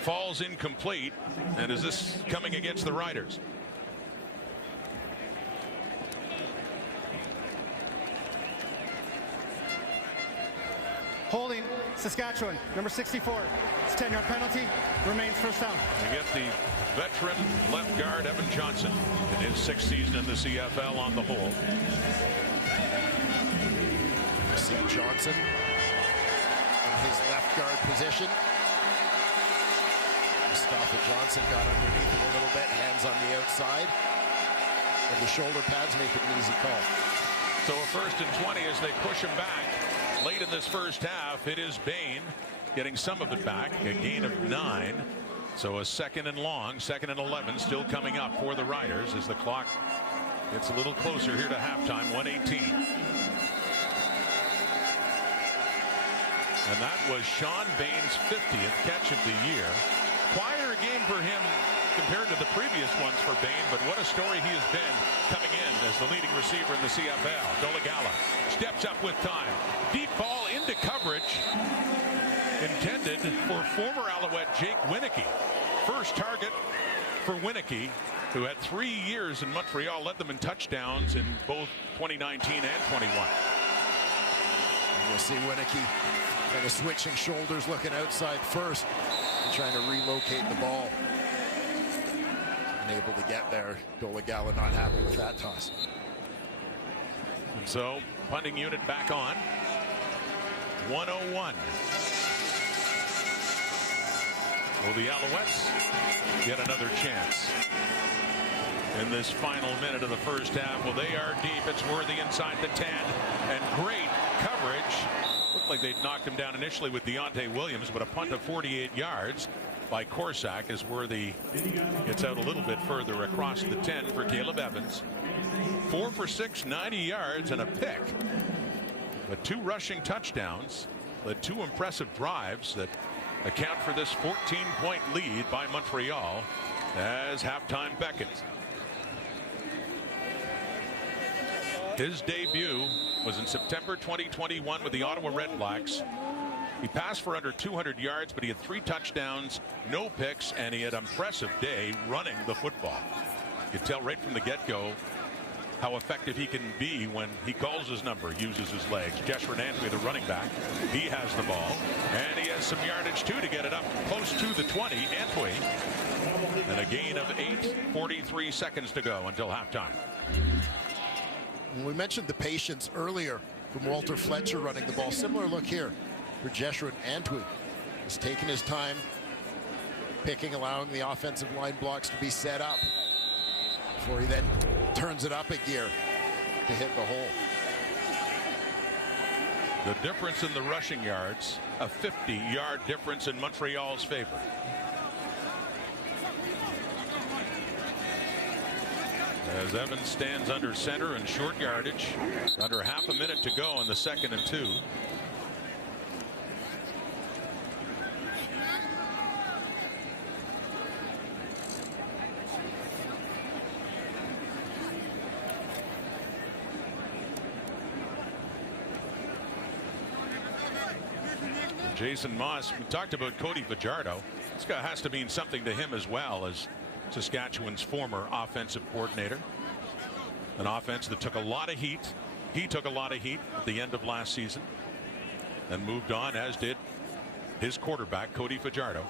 Falls incomplete, and is this coming against the Riders? Holding, Saskatchewan, number 64. It's a 10-yard penalty, remains first down. We get the veteran left guard Evan Johnson in his 6th season in the CFL on the whole. See Johnson in his left guard position. Mustafa Johnson got underneath him a little bit, hands on the outside. And the shoulder pads make it an easy call. So a 1st and 20 as they push him back. Late in this first half, it is Bain getting some of it back, a gain of 9. So a 2nd and long, 2nd and 11 still coming up for the Riders as the clock gets a little closer here to halftime, 1:18. And that was Sean Bain's 50th catch of the year. Quieter game for him compared to the previous ones for Bain, but what a story he has been coming in as the leading receiver in the CFL. Dolegala steps up with time. Deep ball into coverage. Intended for former Alouette Jake Winicky. First target for Winicky, who had 3 years in Montreal, led them in touchdowns in both 2019 and 21. And we'll see Winicky kind of switching shoulders, looking outside first, and trying to relocate the ball. Unable to get there. Dolegala not happy with that toss. And so, punting unit back on. 101. Will the Alouettes get another chance in this final minute of the first half? Well, they are deep. It's Worthy inside the 10, and great coverage. Looked like they'd knocked him down initially with Deontay Williams, but a punt of 48 yards by Corsack as Worthy gets out a little bit further across the 10 for Caleb Evans. 4 for 6, 90 yards and a pick. But 2 rushing touchdowns, led 2 impressive drives that account for this 14-point lead by Montreal as halftime beckons. His debut was in September 2021 with the Ottawa Redblacks. He passed for under 200 yards, but he had 3 touchdowns, no picks, and he had an impressive day running the football. You could tell right from the get-go how effective he can be when he calls his number, uses his legs. Jeshurun Antwi, the running back, he has the ball, and he has some yardage too to get it up close to the 20. Antwi, and a gain of 8, 43 seconds to go until halftime. We mentioned the patience earlier from Walter Fletcher running the ball. Similar look here for Jeshurun Antwi. He's taking his time, picking, allowing the offensive line blocks to be set up before he then turns it up a gear to hit the hole. The difference in the rushing yards, a 50-yard difference in Montreal's favor. As Evans stands under center in short yardage, under half a minute to go in the 2nd and 2. Jason Moss, we talked about Cody Fajardo. This guy has to mean something to him as well, as Saskatchewan's former offensive coordinator. An offense that took a lot of heat. He took a lot of heat at the end of last season and moved on, as did his quarterback, Cody Fajardo.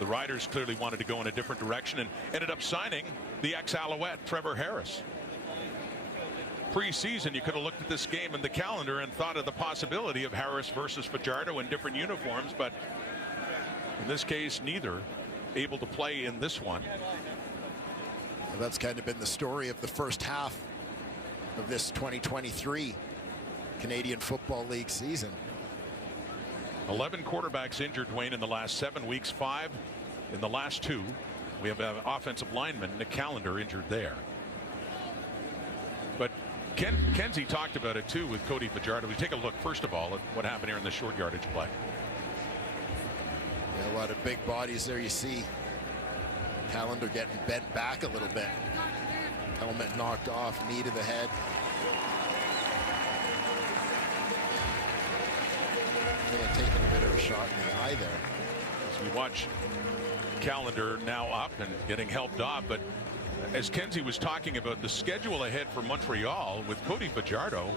The Riders clearly wanted to go in a different direction and ended up signing the ex-Alouette, Trevor Harris. Preseason, you could have looked at this game in the calendar and thought of the possibility of Harris versus Fajardo in different uniforms, but in this case, neither able to play in this one. Well, that's kind of been the story of the first half of this 2023 Canadian Football League season. 11 quarterbacks injured, Dwayne, in the last 7 weeks, 5 in the last 2. We have an offensive lineman, Nick Callender, injured there. But Kenzie talked about it too with Cody Fajardo. We take a look first of all at what happened here in the short yardage play. Yeah, a lot of big bodies there. You see Callender getting bent back a little bit. Helmet knocked off, knee to the head. May have taken a bit of a shot in the eye there. As we watch Callender now up and getting helped off, but as Kenzie was talking about the schedule ahead for Montreal with Cody Fajardo,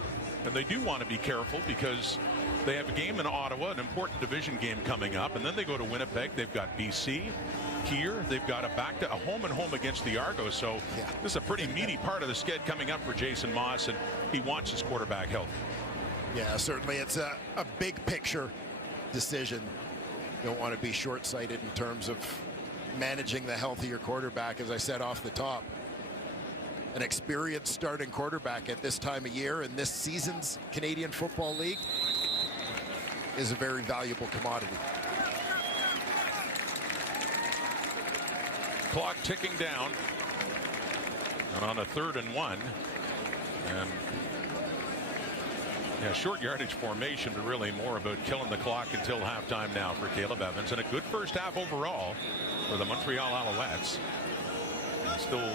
and they do want to be careful because they have a game in Ottawa, an important division game coming up, and then they go to Winnipeg. They've got BC here. They've got a home and home against the Argos. So this is a pretty meaty part of the sked coming up for Jason Moss, and he wants his quarterback healthy. Yeah, certainly it's a big picture decision. You don't want to be short-sighted in terms of managing the healthier quarterback. As I said off the top, an experienced starting quarterback at this time of year in this season's Canadian Football League is a very valuable commodity. Clock ticking down, and on a 3rd and 1, and yeah, short yardage formation, but really more about killing the clock until halftime now for Caleb Evans, and a good first half overall for the Montreal Alouettes. Still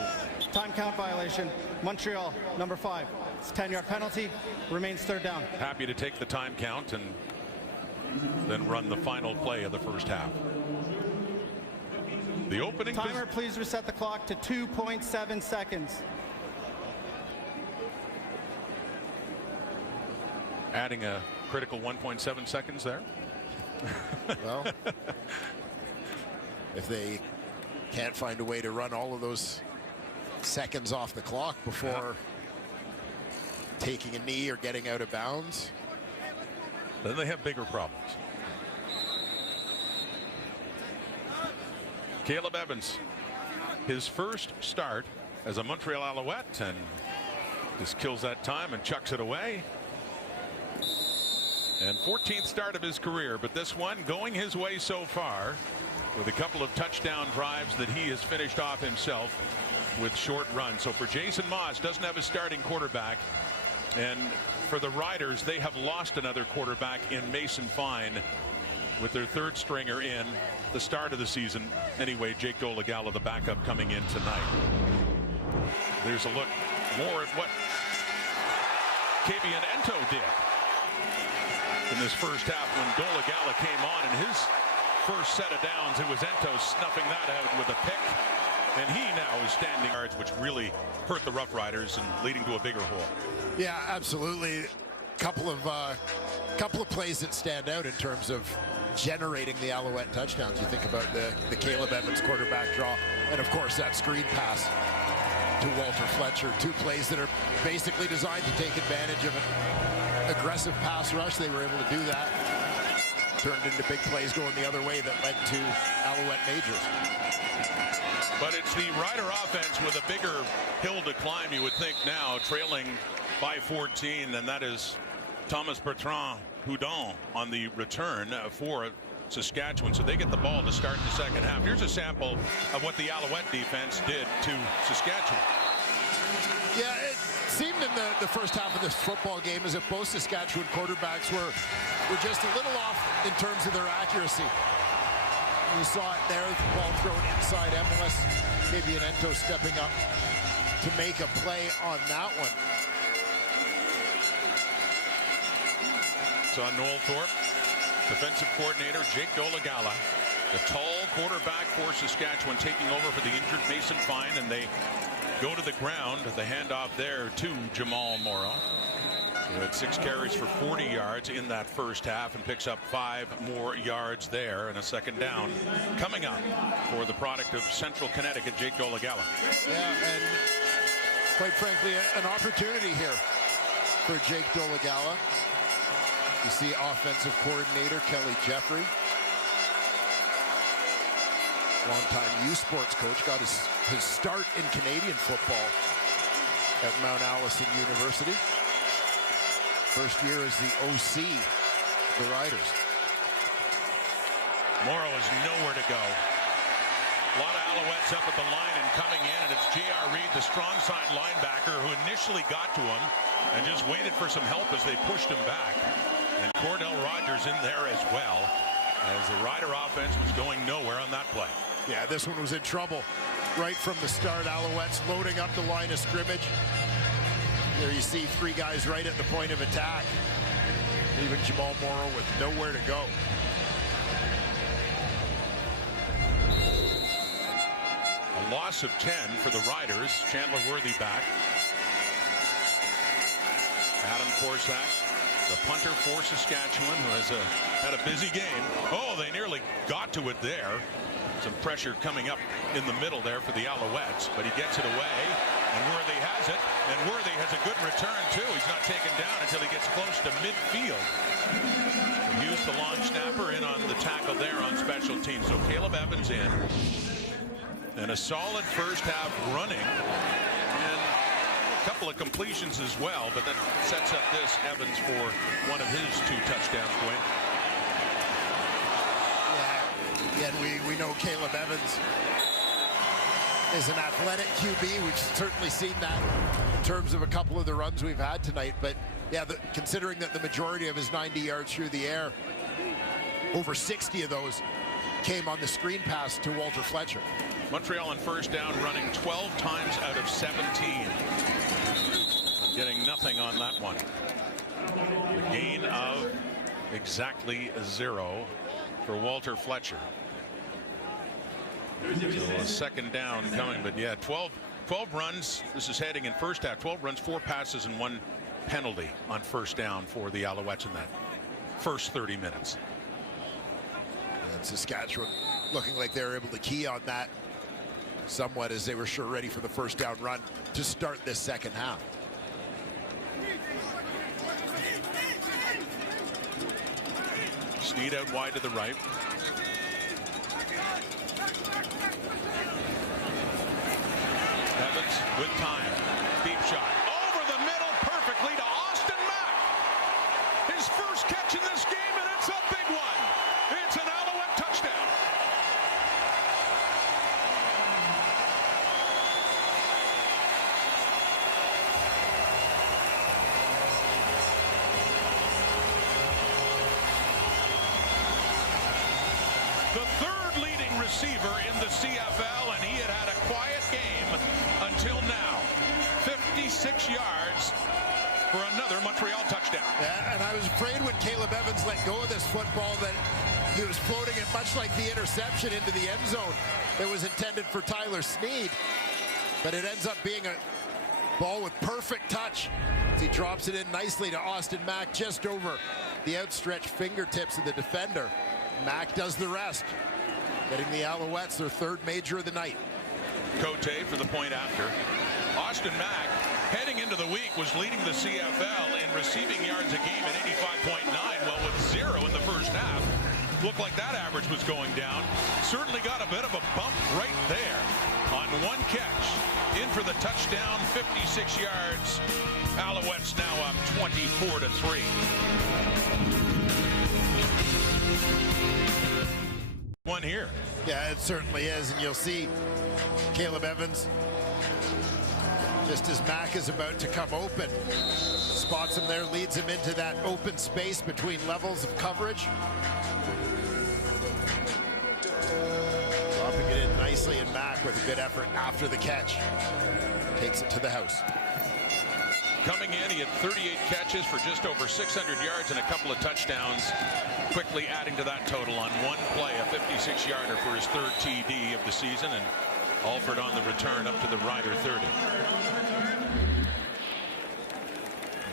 time count violation. Montreal, number 5. It's a 10-yard penalty. Remains 3rd down. happy to take the time count and then run the final play of the first half. The opening timer, please reset the clock to 2.7 seconds. Adding a critical 1.7 seconds there. Well, if they can't find a way to run all of those seconds off the clock before taking a knee or getting out of bounds, then they have bigger problems. Caleb Evans, his first start as a Montreal Alouette, and just kills that time and chucks it away. And 14th start of his career, but this one going his way so far with a couple of touchdown drives that he has finished off himself with short runs. So for Jason Moss, doesn't have a starting quarterback, and for the Riders, they have lost another quarterback in Mason Fine with their 3rd stringer in the start of the season. Anyway, Jake Dolegala, the backup, coming in tonight. There's a look more at what Kabian Ento did in this first half when Dolegala came on in his first set of downs. It was Ento snuffing that out with a pick, and he now is standing yards, which really hurt the Roughriders and leading to a bigger hole. yeah, absolutely. Couple of plays that stand out in terms of generating the Alouette touchdowns. You think about the Caleb Evans quarterback draw, and of course that screen pass to Walter Fletcher. 2 plays that are basically designed to take advantage of an aggressive pass rush. They were able to do that. Turned into big plays going the other way that led to Alouette majors. But it's the Rider offense with a bigger hill to climb, you would think now, trailing by 14, and that is Thomas Bertrand Houdon on the return for Saskatchewan, so they get the ball to start the second half. Here's a sample of what the Alouette defense did to Saskatchewan. Yeah, it seemed in the first half of this football game as if both Saskatchewan quarterbacks were just a little off in terms of their accuracy. You saw it there, the ball thrown inside MLS. Maybe an Ento stepping up to make a play on that one. It's on Noel Thorpe, defensive coordinator Jake Dolagala, the tall quarterback for Saskatchewan, taking over for the injured Mason Fine, and they go to the ground. The handoff there to Jamal Morrow, who had 6 carries for 40 yards in that first half and picks up 5 more yards there, and a second down coming up for the product of Central Connecticut, Jake Dolagala. Yeah, and quite frankly, an opportunity here for Jake Dolagala. You see offensive coordinator Kelly Jeffrey, longtime U Sports coach, got his start in Canadian football at Mount Allison University. First year as the OC of the Riders. Morrow is nowhere to go. A lot of Alouettes up at the line and coming in, and it's J.R. Reed, the strong side linebacker, who initially got to him and just waited for some help as they pushed him back. And Cordell Rogers in there as well, as the Rider offense was going nowhere on that play. Yeah, this one was in trouble right from the start. Alouettes loading up the line of scrimmage. There you see 3 guys right at the point of attack. Even Jamal Morrow with nowhere to go. A loss of 10 for the Riders. Chandler Worthy back. Adam Korsak, the punter for Saskatchewan, who has had a busy game. Oh, they nearly got to it there. Some pressure coming up in the middle there for the Alouettes, but he gets it away, and Worthy has it, and Worthy has a good return too. He's not taken down until he gets close to midfield. Hughes, the long snapper, in on the tackle there on special teams. So Caleb Evans in, and a solid first half running, and a couple of completions as well, but that sets up this Evans for one of his 2 touchdowns, Dwayne. Again, we know Caleb Evans is an athletic QB. We've certainly seen that in terms of a couple of the runs we've had tonight. But yeah, considering that the majority of his 90 yards through the air, over 60 of those came on the screen pass to Walter Fletcher. Montreal on first down, running 12 times out of 17. Getting nothing on that one. A gain of exactly 0 for Walter Fletcher. So a second down coming, but yeah, 12 runs. This is heading in first half. 12 runs, 4 passes, and 1 penalty on first down for the Alouettes in that first 30 minutes. And Saskatchewan looking like they were able to key on that somewhat, as they were sure ready for the first down run to start this second half. Snead out wide to the right. Evans with time. Deep shot. Over the middle perfectly to Austin Mack. His first catch in this game, and it's a big one. It's an Alouette touchdown. The third leading receiver in the CFL, and he had a quiet game until now. 56 yards for another Montreal touchdown. Yeah, and I was afraid when Caleb Evans let go of this football that he was floating it much like the interception into the end zone that was intended for Tyler Snead. But it ends up being a ball with perfect touch as he drops it in nicely to Austin Mack just over the outstretched fingertips of the defender. Mack does the rest, getting the Alouettes their 3rd major of the night. Cote for the point after. Austin Mack, heading into the week, was leading the CFL in receiving yards a game at 85.9. Well, with 0 in the first half, looked like that average was going down. Certainly got a bit of a bump right there on 1 catch. In for the touchdown, 56 yards. Alouettes now up 24-3. one here. Yeah, it certainly is, and you'll see Caleb Evans, just as Mack is about to come open, spots him there, leads him into that open space between levels of coverage. Dropping it in nicely, and Mack with a good effort after the catch takes it to the house. Coming in, he had 38 catches for just over 600 yards and a couple of touchdowns, quickly adding to that total on one play, a 56-yarder for his third TD of the season, and Alford on the return up to the Rider 30.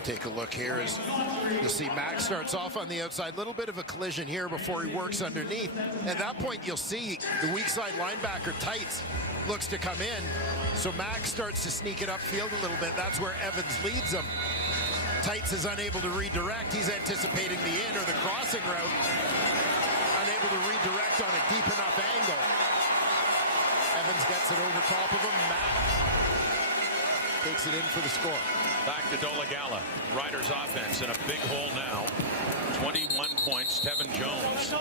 Take a look here as you'll see Mack starts off on the outside. Little bit of a collision here before he works underneath. At that point, you'll see the weak side linebacker, Tights, looks to come in. So Mack starts to sneak it upfield a little bit. That's where Evans leads him. Tights is unable to redirect. He's anticipating the in or the crossing route. Unable to redirect on a deep enough angle. Evans gets it over top of him. Mack takes it in for the score. Back to Dolegala. Riders offense in a big hole now. 21 points. Tevin Jones,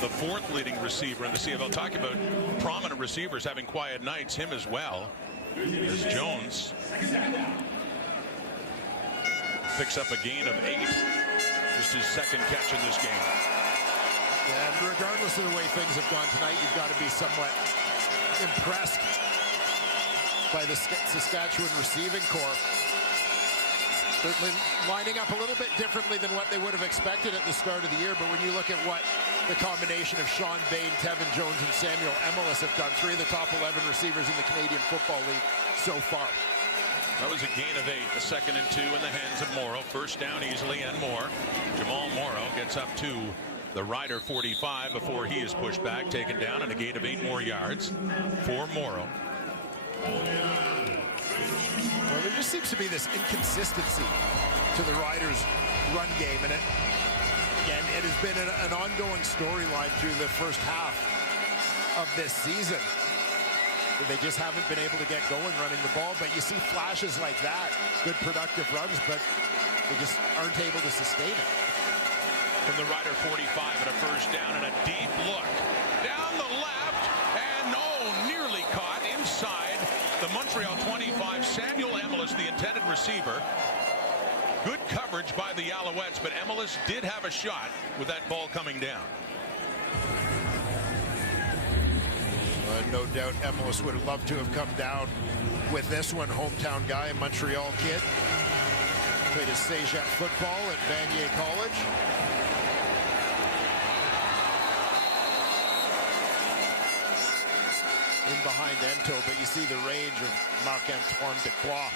the fourth leading receiver in the CFL. Talking about prominent receivers having quiet nights, him as well. As Jones picks up a gain of 8. Just his second catch in this game. And regardless of the way things have gone tonight, you've got to be somewhat impressed by the Saskatchewan receiving corps. Certainly lining up a little bit differently than what they would have expected at the start of the year, but when you look at what the combination of Sean Bain, Tevin Jones, and Samuel Emelis have done, 3 of the top 11 receivers in the Canadian Football League so far. That was a gain of 8, a 2nd and 2 in the hands of Morrow. First down easily and more. Jamal Morrow gets up to the Rider 45 before he is pushed back, taken down, and a gain of 8 more yards for Morrow. Well, there just seems to be this inconsistency to the Riders' run game, and again, it has been an ongoing storyline through the first half of this season. They just haven't been able to get going running the ball, but you see flashes like that, good productive runs, but they just aren't able to sustain it. From the Rider 45 and a first down and a deep look down the left, and nearly caught inside the Montreal 25. Samuel Emelis, the intended receiver. Good coverage by the Alouettes, but Emelis did have a shot with that ball coming down. No doubt Emelis would have loved to have come down with this one. Hometown guy, a Montreal kid. Played his Cégep football at Vanier College. In behind Ento, but you see the range of Marc-Antoine Dequoy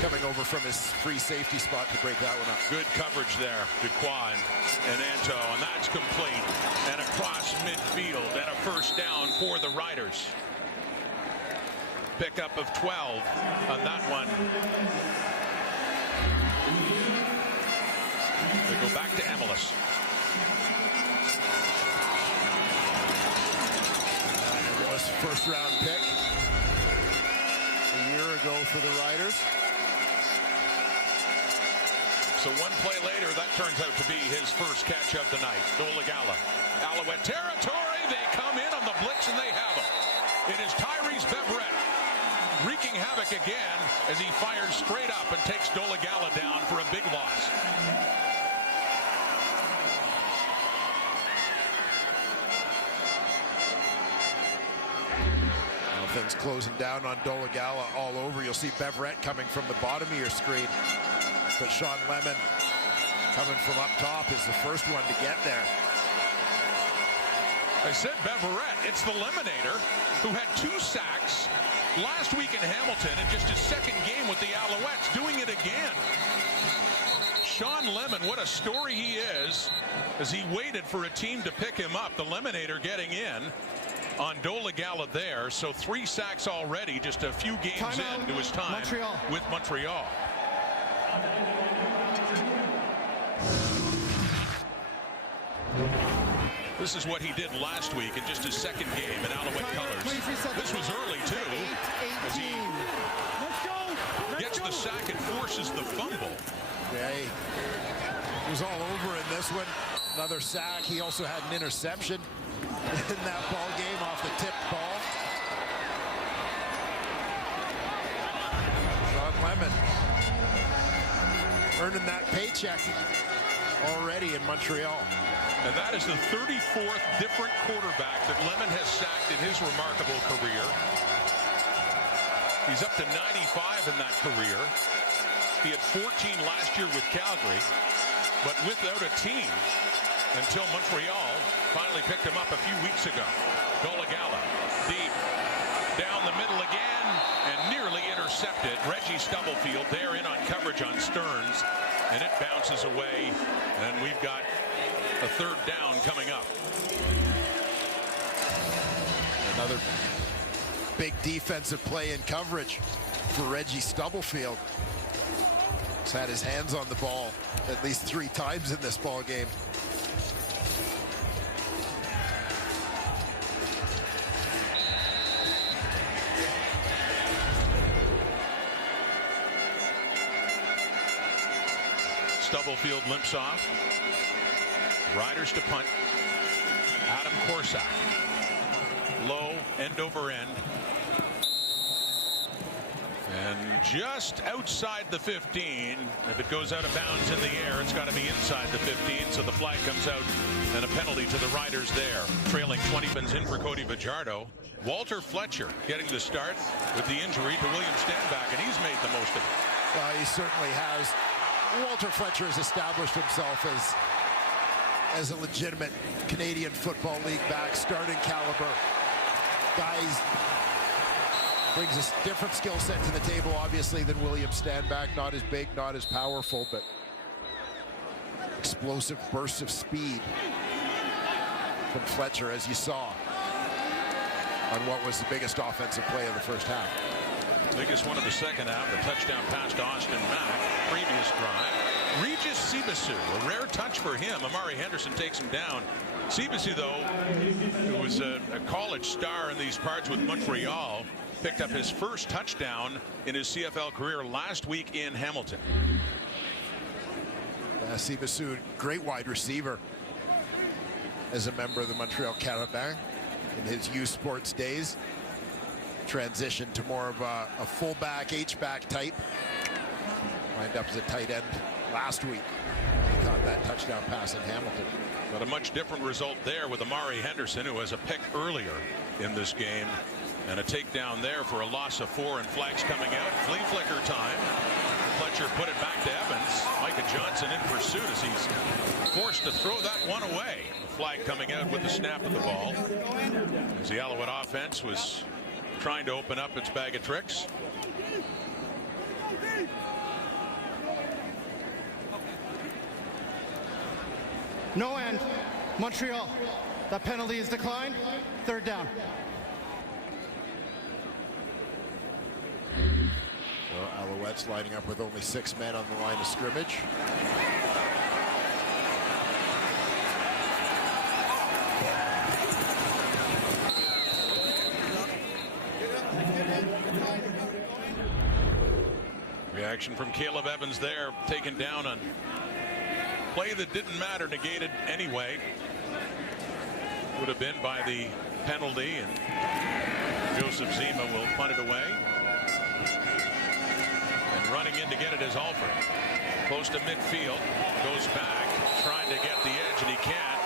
coming over from his free safety spot to break that one up. Good coverage there, Dequoy and Ento, and that's complete. And across midfield, and a first down for the Riders. Pickup of 12 on that one. They go back to Emelis. Emelis, first round pick a year ago for the Riders. So one play later, that turns out to be his first catch of the night. Dolegala, Alouette territory. They come in on the blitz and they have him. It is Tyrese Beverett wreaking havoc again as he fires straight up and takes Dolegala down for a big loss. Now things closing down on Dolegala all over. You'll see Beverett coming from the bottom of your screen. But Sean Lemon coming from up top is the first one to get there. I said Beverett, it's the Lemonator who had 2 sacks last week in Hamilton in just his second game with the Alouettes, doing it again. Sean Lemon, what a story he is as he waited for a team to pick him up. The Lemonator getting in on Dolegala there. So 3 sacks already, just a few games into his time with Montreal. This is what he did last week in just his second game in Alouette colors. This was early too, as he gets the sack and forces the fumble. Yeah, he was all over in this one. Another sack. He also had an interception in that ball game off the tipped ball. Sean Lemon earning that paycheck already in Montreal. And that is the 34th different quarterback that Lemon has sacked in his remarkable career. He's up to 95 in that career. He had 14 last year with Calgary, but without a team until Montreal finally picked him up a few weeks ago. Golagala deep down the middle again and nearly intercepted. Reggie Stubblefield there in on coverage on Stearns, and it bounces away, and we've got a third down coming up. Another big defensive play in coverage for Reggie Stubblefield. He's had his hands on the ball at least 3 times in this ball game. Stubblefield limps off. Riders to punt. Adam Korsak. Low, end over end. And just outside the 15. If it goes out of bounds in the air, it's got to be inside the 15. So the flag comes out and a penalty to the Riders there. Trailing 20 bins in for Cody Fajardo. Walter Fletcher getting the start with the injury to William Stanback, and he's made the most of it. He certainly has. Walter Fletcher has established himself as a legitimate Canadian Football League back, starting caliber. Guys brings a different skill set to the table, obviously, than William Stanback. Not as big, not as powerful, but explosive bursts of speed from Fletcher, as you saw on what was the biggest offensive play of the first half. Biggest one of the second half, the touchdown pass to Austin Mack. Previous drive. Regis Sibasu, a rare touch for him. Amari Henderson takes him down. Sibasu, though, who was a college star in these parts with Montreal, picked up his first touchdown in his CFL career last week in Hamilton. Sibasu, great wide receiver as a member of the Montreal Carabins in his youth sports days. Transitioned to more of a fullback, H-back type. Lined up as a tight end last week. He caught that touchdown pass in Hamilton. But a much different result there with Amari Henderson, who has a pick earlier in this game. And a takedown there for a loss of 4, and flags coming out. Flea flicker time. Fletcher put it back to Evans. Micah Johnson in pursuit as he's forced to throw that one away. The flag coming out with the snap of the ball. As the Alouette offense was trying to open up its bag of tricks. No end. Montreal. That penalty is declined. Third down. So Alouettes lining up with only 6 men on the line of scrimmage. Reaction from Caleb Evans there, taken down on play that didn't matter, negated anyway. Would have been by the penalty, and Joseph Zima will punt it away. And running in to get it is Alford. Close to midfield, goes back, trying to get the edge, and he can't.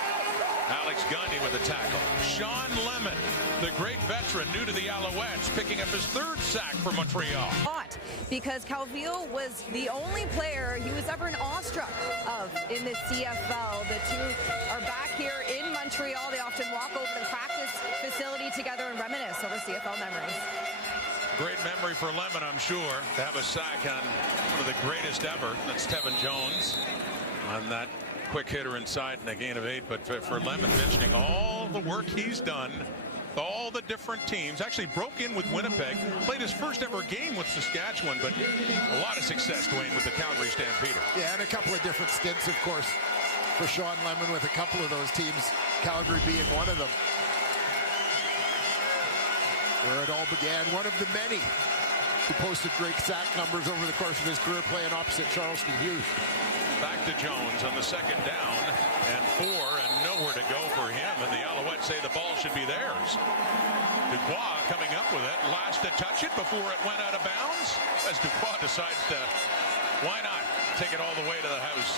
Alex Gundy with a tackle. Sean Lemon, the great veteran, new to the Alouettes, picking up his 3rd sack for Montreal. Because Calvillo was the only player he was ever awestruck of in the CFL. The two are back here in Montreal. They often walk over to the practice facility together and reminisce over CFL memories. Great memory for Lemon, I'm sure, to have a sack on one of the greatest ever. That's Tevin Jones on that quick hitter inside and a gain of 8. But for Lemon, mentioning all the work he's done, all the different teams, actually broke in with Winnipeg, played his first ever game with Saskatchewan, but a lot of success, Dwayne, with the Calgary Stampeders. Yeah, and a couple of different stints, of course, for Sean Lemon with a couple of those teams, Calgary being one of them. Where it all began, one of the many who posted great sack numbers over the course of his career playing opposite Charleston Hughes. Back to Jones on the second down, and 4, and nowhere to go for him, and the Alouettes say the ball should be theirs. Dubois coming up with it, last to touch it before it went out of bounds, as Dubois decides to, why not, take it all the way to the house.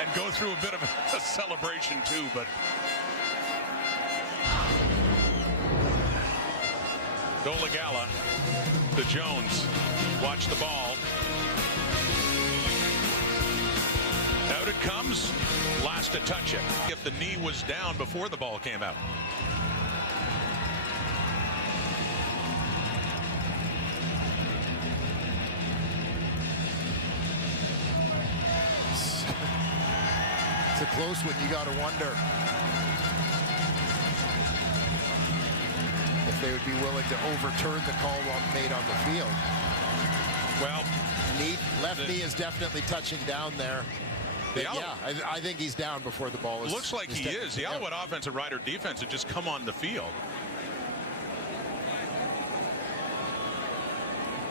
and go through a bit of a celebration too, but Dolegala to Jones. Watch the ball. Out it comes. Last to touch it. If the knee was down before the ball came out. It's a close one. You got to wonder if they would be willing to overturn the call made on the field. Well, left knee is definitely touching down there. But yeah, I think he's down before the ball is. Looks like he is. The Alouette offensive Rider defense had just come on the field.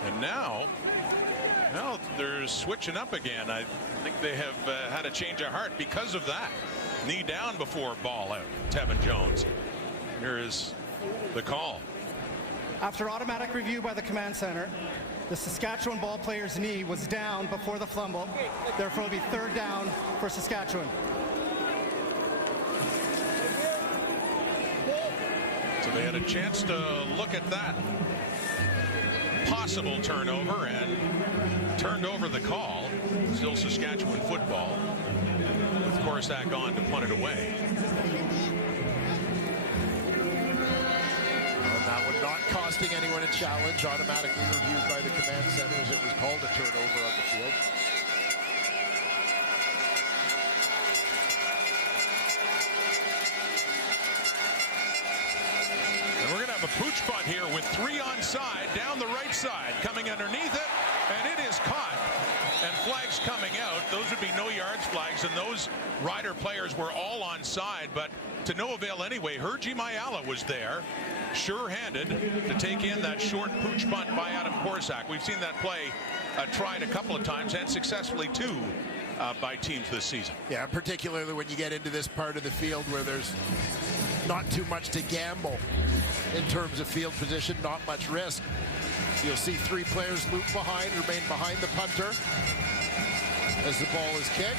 And now they're switching up again. I think they have had a change of heart because of that. Knee down before ball out. Tevin Jones. Here is the call. After automatic review by the command center, the Saskatchewan ball player's knee was down before the fumble. Therefore, it will be third down for Saskatchewan. So they had a chance to look at that possible turnover and turned over the call. Still Saskatchewan football, with Korsak on to punt it away. That one not costing anyone a challenge, automatically reviewed by the command center as it was called a turnover on the field. And we're going to have a pooch punt here with 3 onside down the right side, coming underneath it, and it is caught. And flags coming out. Those would be no yards flags, and those Rider players were all onside, but to no avail anyway. Hergy Mayala was there, sure-handed, to take in that short pooch punt by Adam Korsak. We've seen that play tried a couple of times, and successfully too, by teams this season. Yeah, particularly when you get into this part of the field where there's not too much to gamble in terms of field position, not much risk. You'll see 3 players loop behind, remain behind the punter as the ball is kicked.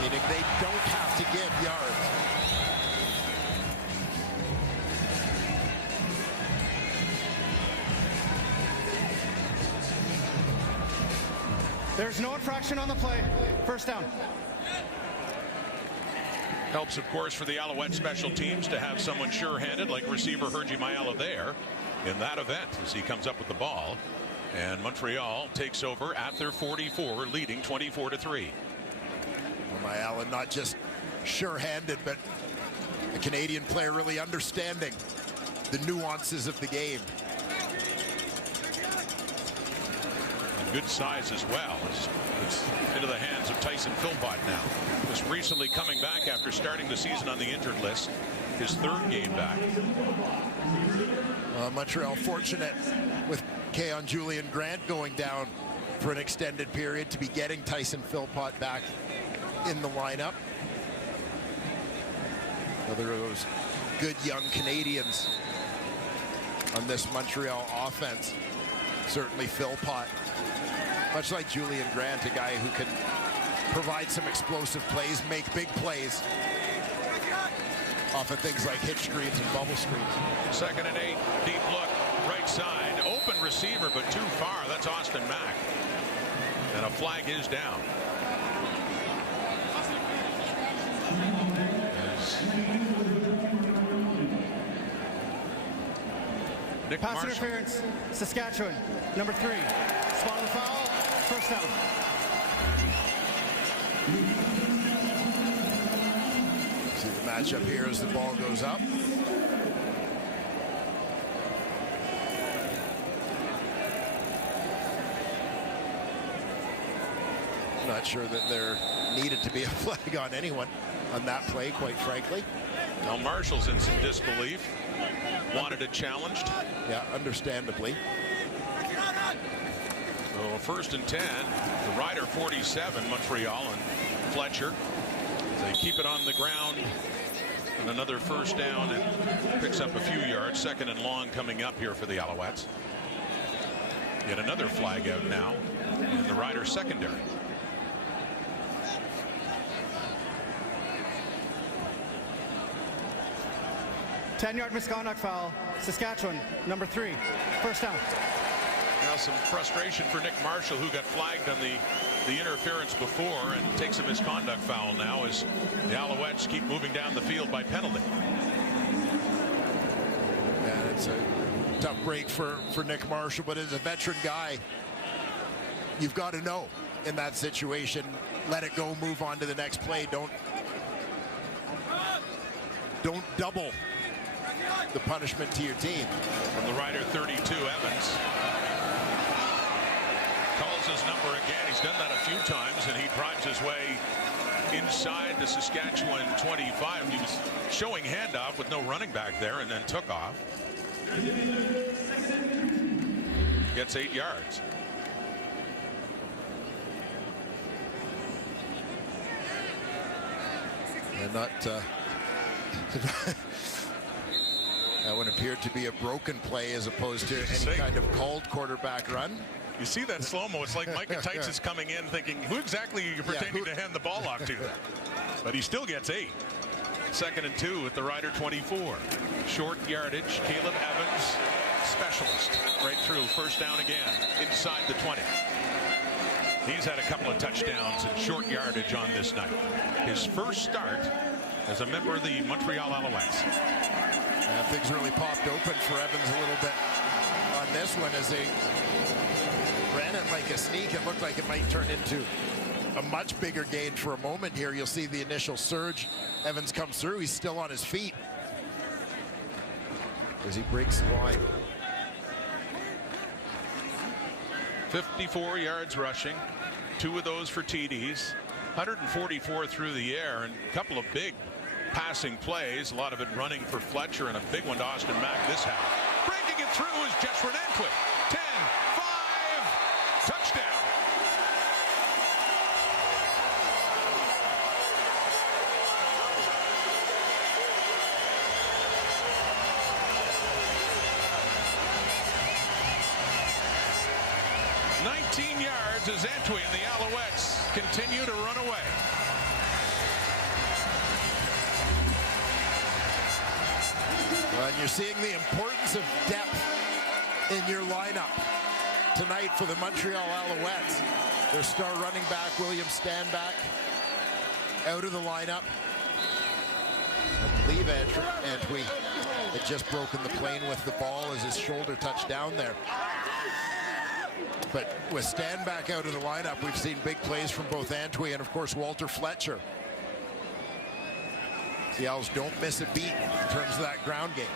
Meaning they don't have to give yards. There's no infraction on the play. First down. Helps, of course, for the Alouette special teams to have someone sure-handed like receiver Hergy Mayala there in that event as he comes up with the ball. And Montreal takes over at their 44, leading 24-3. Mayala not just sure-handed, but a Canadian player really understanding the nuances of the game. And good size as well. It's into the hands of Tyson Philpott now. Just recently coming back after starting the season on the injured list. His 3rd game back. Montreal fortunate with Keon Julian Grant going down for an extended period to be getting Tyson Philpott back in the lineup. Another of those good young Canadians on this Montreal offense. Certainly Philpott, much like Julian Grant, a guy who can provide some explosive plays, make big plays off of things like hitch screens and bubble screens. 2nd and 8, deep look, right side, open receiver, but too far. That's Austin Mack. And a flag is down. Nick Pass Marshall. interference, Saskatchewan, number 3. Spot on the foul, first down. See the matchup here as the ball goes up. Not sure that there needed to be a flag on anyone on that play, quite frankly. Now Marshall's in some disbelief. Wanted it challenged. Yeah, understandably. So a 1st and 10. The Rider 47, Montreal, and Fletcher. They keep it on the ground. And another 1st down, and picks up a few yards. 2nd and long coming up here for the Alouettes. Yet another flag out now in the Rider secondary. Ten-yard misconduct foul. Saskatchewan, number 3. 1st down. Now some frustration for Nick Marshall, who got flagged on the interference before, and takes a misconduct foul now as the Alouettes keep moving down the field by penalty. And it's a tough break for Nick Marshall, but as a veteran guy, you've got to know in that situation, let it go, move on to the next play. Don't double the punishment to your team. From the Rider 32, Evans calls his number again. He's done that a few times, and he drives his way inside the Saskatchewan 25. He was showing handoff with no running back there, and then took off. Gets 8 yards. And not that one appeared to be a broken play as opposed to any kind of called quarterback run. You see that slow-mo, it's like Micah Tights is coming in thinking, who exactly are you pretending to hand the ball off to? But he still gets 8. 2nd and 2 at the Rider 24. Short yardage, Caleb Evans, specialist, right through, 1st down again, inside the 20. He's had a couple of touchdowns and short yardage on this night. His first start as a member of the Montreal Alouettes. Things really popped open for Evans a little bit on this one as they ran it like a sneak. It looked like it might turn into a much bigger gain for a moment here. You'll see the initial surge. Evans comes through. He's still on his feet as he breaks the line. 54 yards rushing, 2 of those for TDs, 144 through the air, and a couple of big passing plays, a lot of it running for Fletcher, and a big one to Austin Mack this half. Breaking it through is Jeshrin Antwi. 10, 5, touchdown. Yards as Antwi and the Alouettes continue to run away. And you're seeing the importance of depth in your lineup tonight for the Montreal Alouettes. Their star running back, William Stanback, out of the lineup. I believe Antwi had just broken the plane with the ball as his shoulder touched down there. But with Stanback out of the lineup, we've seen big plays from both Antwi and, of course, Walter Fletcher. The Owls don't miss a beat in terms of that ground game.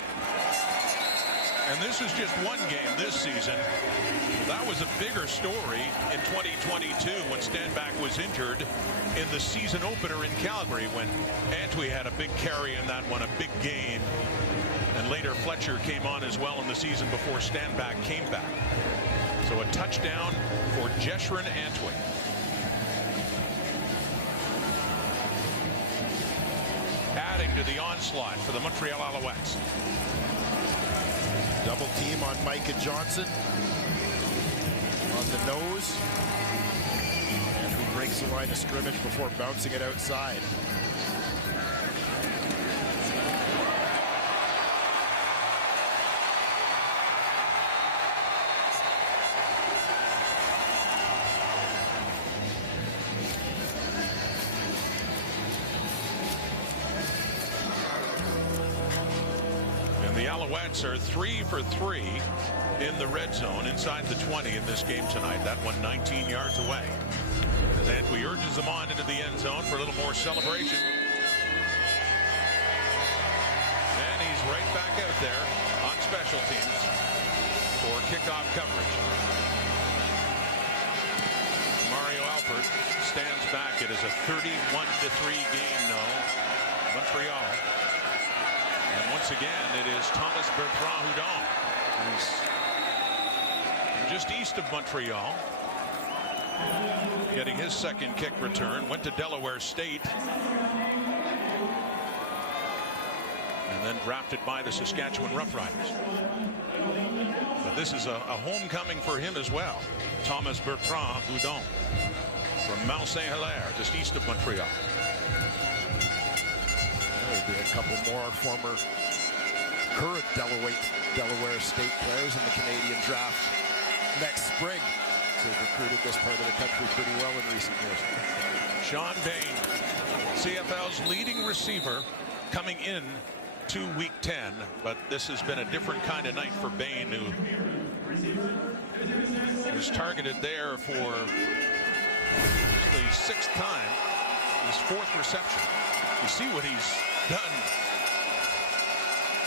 And this is just one game this season. That was a bigger story in 2022 when Stanback was injured in the season opener in Calgary, when Antwi had a big carry in that one, a big game. And later Fletcher came on as well in the season before Stanback came back. So a touchdown for Jeshrin Antwi. Adding to the onslaught for the Montreal Alouettes. Double team on Micah Johnson on the nose. And who breaks the line of scrimmage before bouncing it outside. The Alouettes are 3 for 3 in the red zone inside the 20 in this game tonight. That one 19 yards away. As Antwi urges them on into the end zone for a little more celebration. And he's right back out there on special teams for kickoff coverage. Mario Alford stands back. It is a 31-3 game now. Montreal. And once again, it is Thomas Bertrand-Hudon, who's just east of Montreal. getting his second kick return. Went to Delaware State. And then drafted by the Saskatchewan Roughriders. But this is a homecoming for him as well. Thomas Bertrand Houdon from Mount St. Hilaire, just east of Montreal. There'll be a couple more former current Delaware State players in the Canadian draft next spring. So they've recruited this part of the country pretty well in recent years. Sean Bain, CFL's leading receiver, coming in to week 10, but this has been a different kind of night for Bain, who was targeted there for the 6th time, his 4th reception. You see what he's done.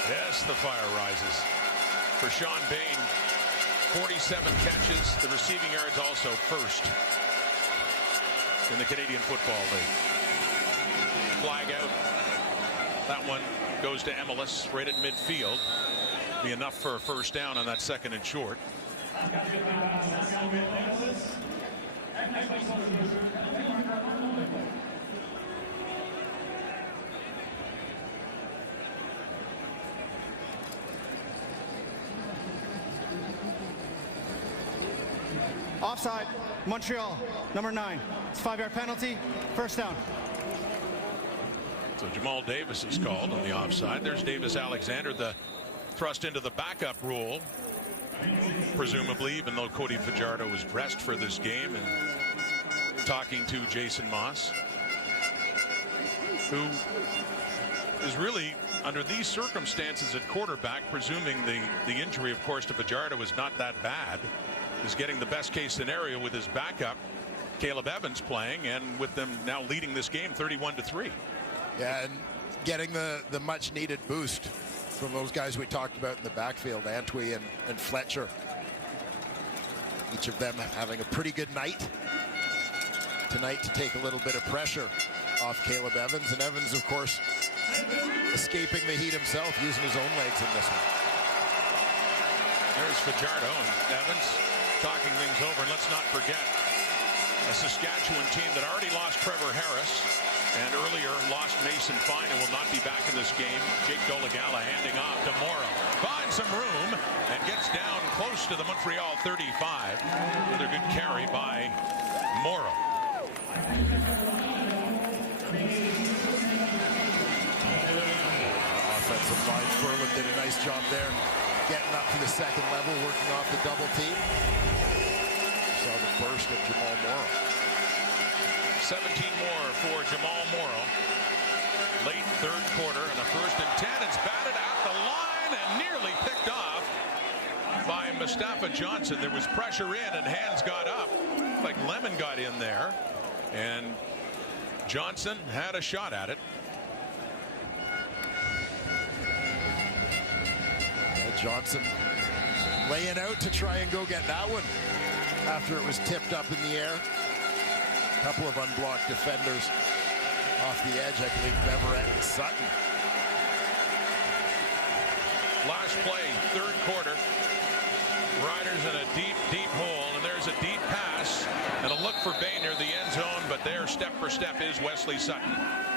Yes, the fire rises for Sean Bain. 47 catches, the receiving yards also first in the Canadian Football League. Flag out. That one goes to MLS right at midfield. Be enough for a first down on that 2nd and short. Offside, Montreal, number 9. It's 5-yard penalty, first down. So Jamal Davis is called on the offside. There's Davis Alexander, the thrust into the backup role, presumably, even though Cody Fajardo was dressed for this game, and talking to Jason Moss, who is really, under these circumstances at quarterback, presuming the injury, of course, to Fajardo is not that bad, is getting the best case scenario with his backup, Caleb Evans, playing, and with them now leading this game 31-3. Yeah, and getting the much needed boost from those guys we talked about in the backfield, Antwi and Fletcher. Each of them having a pretty good night tonight to take a little bit of pressure off Caleb Evans. And Evans, of course, escaping the heat himself, using his own legs in this one. There's Fajardo and Evans talking things over. And let's not forget a Saskatchewan team that already lost Trevor Harris and earlier lost Mason Fine and will not be back in this game. Jake Dolegala handing off to Morrow. Finds some room and gets down close to the Montreal 35. Another good carry by Morrow. Offensive line, Furlan did a nice job there, getting up to the 2nd level, working off the double team. Saw the burst of Jamal Morrow. 17 more for Jamal Morrow. Late 3rd quarter and a 1st and 10. It's batted at the line and nearly picked off by Mustafa Johnson. There was pressure in and hands got up. Like Lemon got in there, and Johnson had a shot at it. Johnson laying out to try and go get that one after it was tipped up in the air. A couple of unblocked defenders off the edge. I believe Beverett and Sutton. Last play, 3rd quarter. Riders in a deep hole, and there's a deep pass and a look for Bain near the end zone, but there step for step is Wesley Sutton,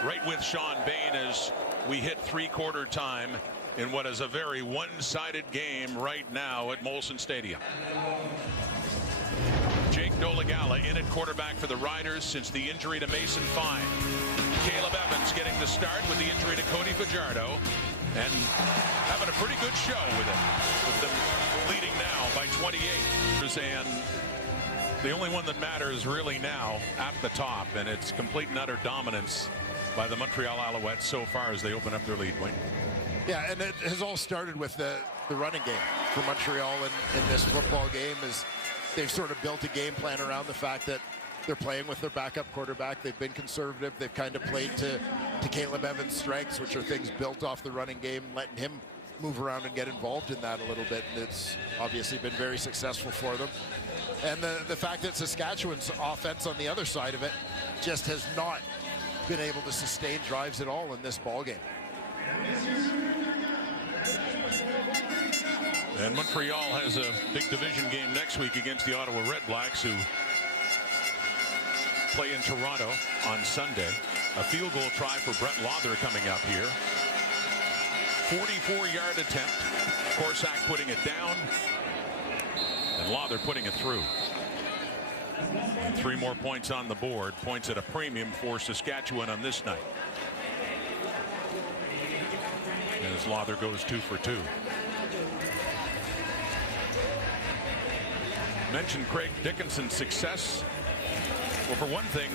right with Sean Bain as we hit 3-quarter time in what is a very one-sided game right now at Molson Stadium. Jake Dolegala in at quarterback for the Riders since the injury to Mason Fine. Caleb Evans getting the start with the injury to Cody Fajardo, and having a pretty good show with it, with them leading now by 28. And the only one that matters really now at the top, and it's complete and utter dominance by the Montreal Alouettes so far as they open up their lead, Wayne. Yeah, and it has all started with the running game for Montreal in this football game. Is they've sort of built a game plan around the fact that they're playing with their backup quarterback. They've been conservative. They've kind of played to Caleb Evans' strengths, which are things built off the running game, letting him move around and get involved in that a little bit. And it's obviously been very successful for them. And the fact that Saskatchewan's offense on the other side of it just has not been able to sustain drives at all in this ball game. And Montreal has a big division game next week against the Ottawa Red Blacks, who play in Toronto on Sunday. A field goal try for Brett Lawther coming up here. 44-yard attempt. Corsack putting it down. And Lawther putting it through. And 3 more points on the board. Points at a premium for Saskatchewan on this night. As Lawther goes 2 for 2. Mentioned Craig Dickinson's success. Well, for one thing,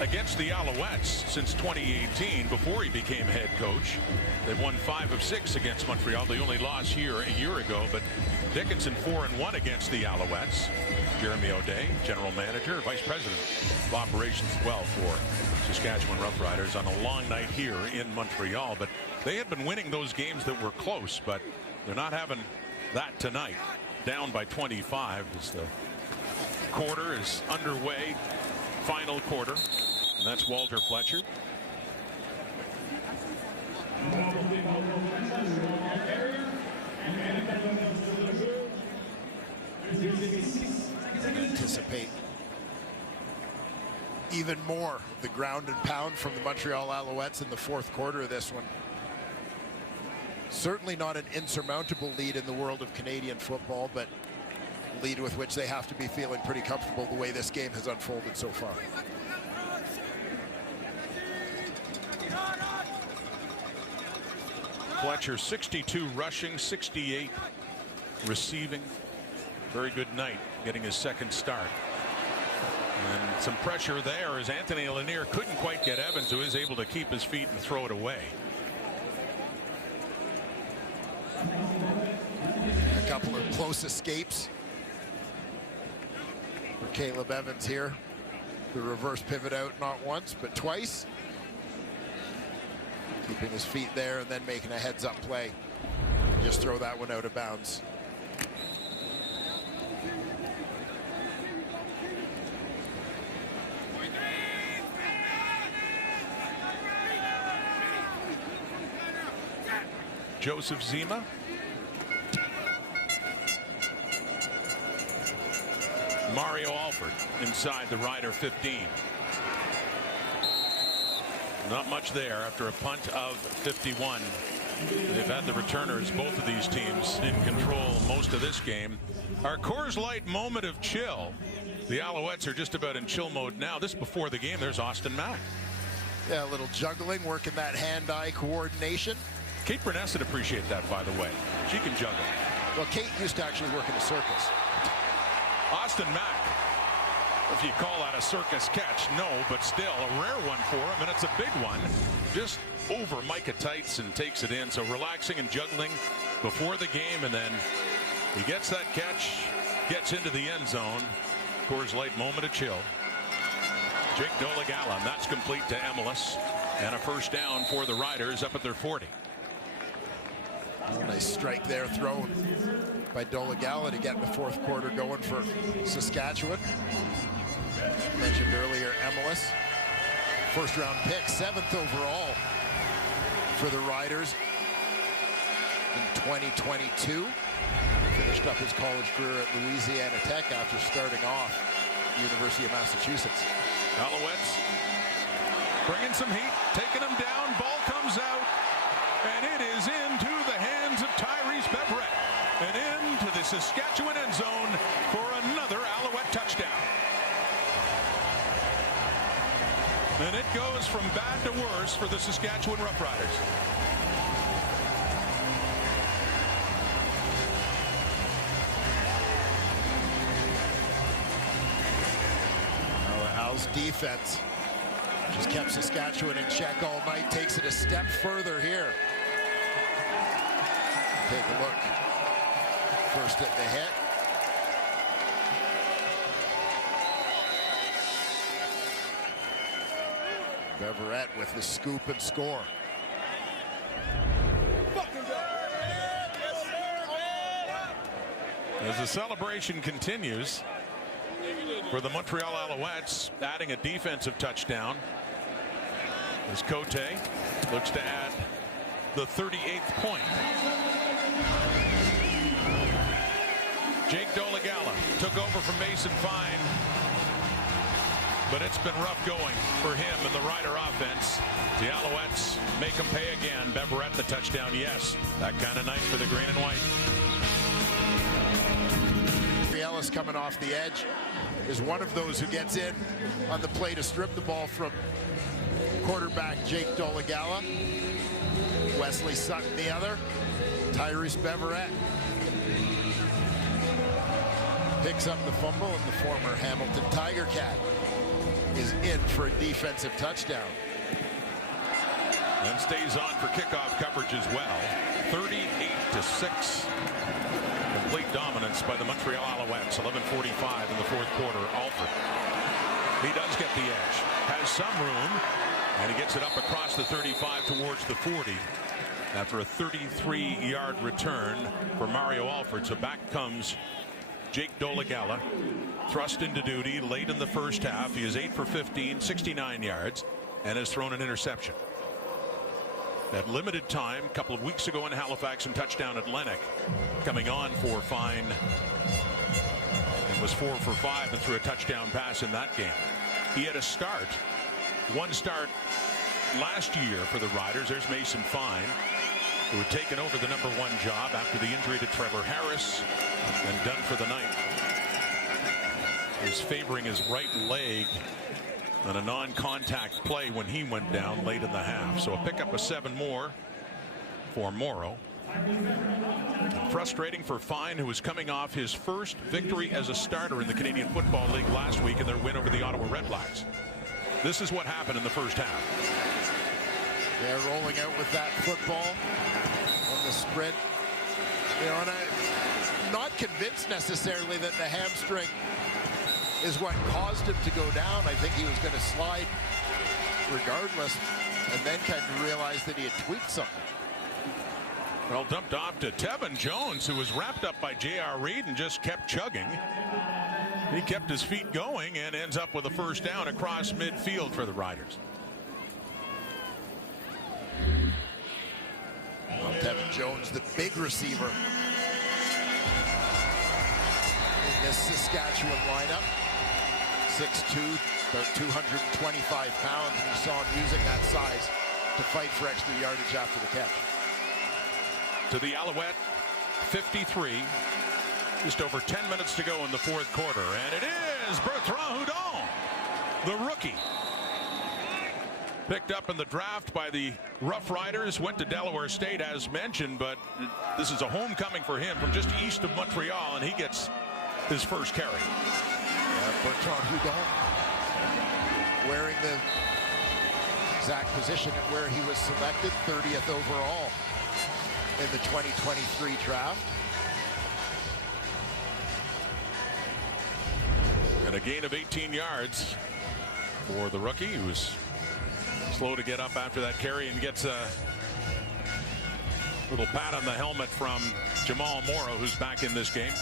against the Alouettes since 2018, before he became head coach, they've won 5 of 6 against Montreal. They only lost here a year ago, but Dickinson 4-1 against the Alouettes. Jeremy O'Day, general manager, vice president of operations as well for Saskatchewan Roughriders on a long night here in Montreal. But they had been winning those games that were close, but they're not having that tonight. Down by 25 as the quarter is underway. Final quarter. And that's Walter Fletcher. Anticipate even more the ground and pound from the Montreal Alouettes in the 4th quarter of this one. Certainly not an insurmountable lead in the world of Canadian football, but a lead with which they have to be feeling pretty comfortable the way this game has unfolded so far. Fletcher 62 rushing, 68 receiving. Very good night getting his 2nd start. And some pressure there as Anthony Lanier couldn't quite get Evans, who is able to keep his feet and throw it away. A couple of close escapes for Caleb Evans here. The reverse pivot out not once but twice. Keeping his feet there and then making a heads-up play. Just throw that one out of bounds. Joseph Zima. Mario Alford inside the Rider 15. Not much there after a punt of 51. They've had the returners, both of these teams, in control most of this game. Our Coors Light moment of chill. The Alouettes are just about in chill mode now. This before the game. There's Austin Mack. Yeah, a little juggling, working that hand-eye coordination. Kate Burness would appreciate that, by the way. She can juggle. Well, Kate used to actually work in a circus. Austin Mack, if you call that a circus catch, no, but still a rare one for him, and it's a big one. Just over Micah Tights and takes it in. So relaxing and juggling before the game, and then he gets that catch, gets into the end zone. Coors Light moment of chill. Jake Dolegala, and that's complete to Emilus, and a 1st down for the Riders up at their 40. Oh, nice strike there thrown by Dolegala to get the 4th quarter going for Saskatchewan. Mentioned earlier, Emilus, 1st-round pick, 7th overall for the Riders in 2022. Finished up his college career at Louisiana Tech after starting off University of Massachusetts. Alouettes bringing some heat, taking them down. Ball comes out, and it is into the hands of Tyrese Beverett and into the Saskatchewan end zone for another Alouette touchdown. And it goes from bad to worse for the Saskatchewan Roughriders. Al's defense just kept Saskatchewan in check all night, takes it a step further here. Take a look. First at the hit. Beverett with the scoop and score. As the celebration continues for the Montreal Alouettes, adding a defensive touchdown as Cote looks to add the 38th point. Jake Dolegala took over from Mason Fine. but it's been rough going for him and the Rider offense. The Alouettes make him pay again. Beverette the touchdown, yes. That kind of night for the green and white. Ellis coming off the edge is one of those who gets in on the play to strip the ball from quarterback Jake Dolegala. Wesley Sutton the other. Tyrese Beverette picks up the fumble, and the former Hamilton Tiger Cat is in for a defensive touchdown. And stays on for kickoff coverage as well. 38-6. Complete dominance by the Montreal Alouettes. 11:45 in the fourth quarter. Alford. He does get the edge. Has some room. And he gets it up across the 35 towards the 40. After a 33-yard return for Mario Alford. So back comes Jake Dolegala. Thrust into duty late in the first half. He is 8 for 15, 69 yards, and has thrown an interception. That limited time a couple of weeks ago in Halifax and touchdown at Lennox, coming on for Fine, and was 4 for 5 and threw a touchdown pass in that game. He had a start, one start last year for the Riders. There's Mason Fine, who had taken over the #1 job after the injury to Trevor Harris and done for the night. He was favoring his right leg on a non-contact play when he went down late in the half. So a pickup of 7 more for Morrow. Frustrating for Fine, who was coming off his first victory as a starter in the Canadian Football League last week in their win over the Ottawa Redblacks. This is what happened in the first half. They're rolling out with that football on the sprint. You know, and I'm not convinced necessarily that the hamstring is what caused him to go down. I think he was going to slide regardless, and then kind of realized that he had tweaked something. Well, dumped off to Tevin Jones, who was wrapped up by J.R. Reed and just kept chugging. He kept his feet going and ends up with a first down across midfield for the Riders. Well, Tevin Jones, the big receiver in this Saskatchewan lineup. 6'2", about 225 pounds, and you saw him using that size to fight for extra yardage after the catch. To the Alouette 53. Just over 10 minutes to go in the fourth quarter. And it is Bertrand Houdon, the rookie. Picked up in the draft by the Roughriders. Went to Delaware State as mentioned. But this is a homecoming for him from just east of Montreal. And he gets his first carry. Bertrand Houdon wearing the exact position at where he was selected. 30th overall in the 2023 draft. And a gain of 18 yards for the rookie, who was slow to get up after that carry and gets a little pat on the helmet from Jamal Morrow, who's back in this game.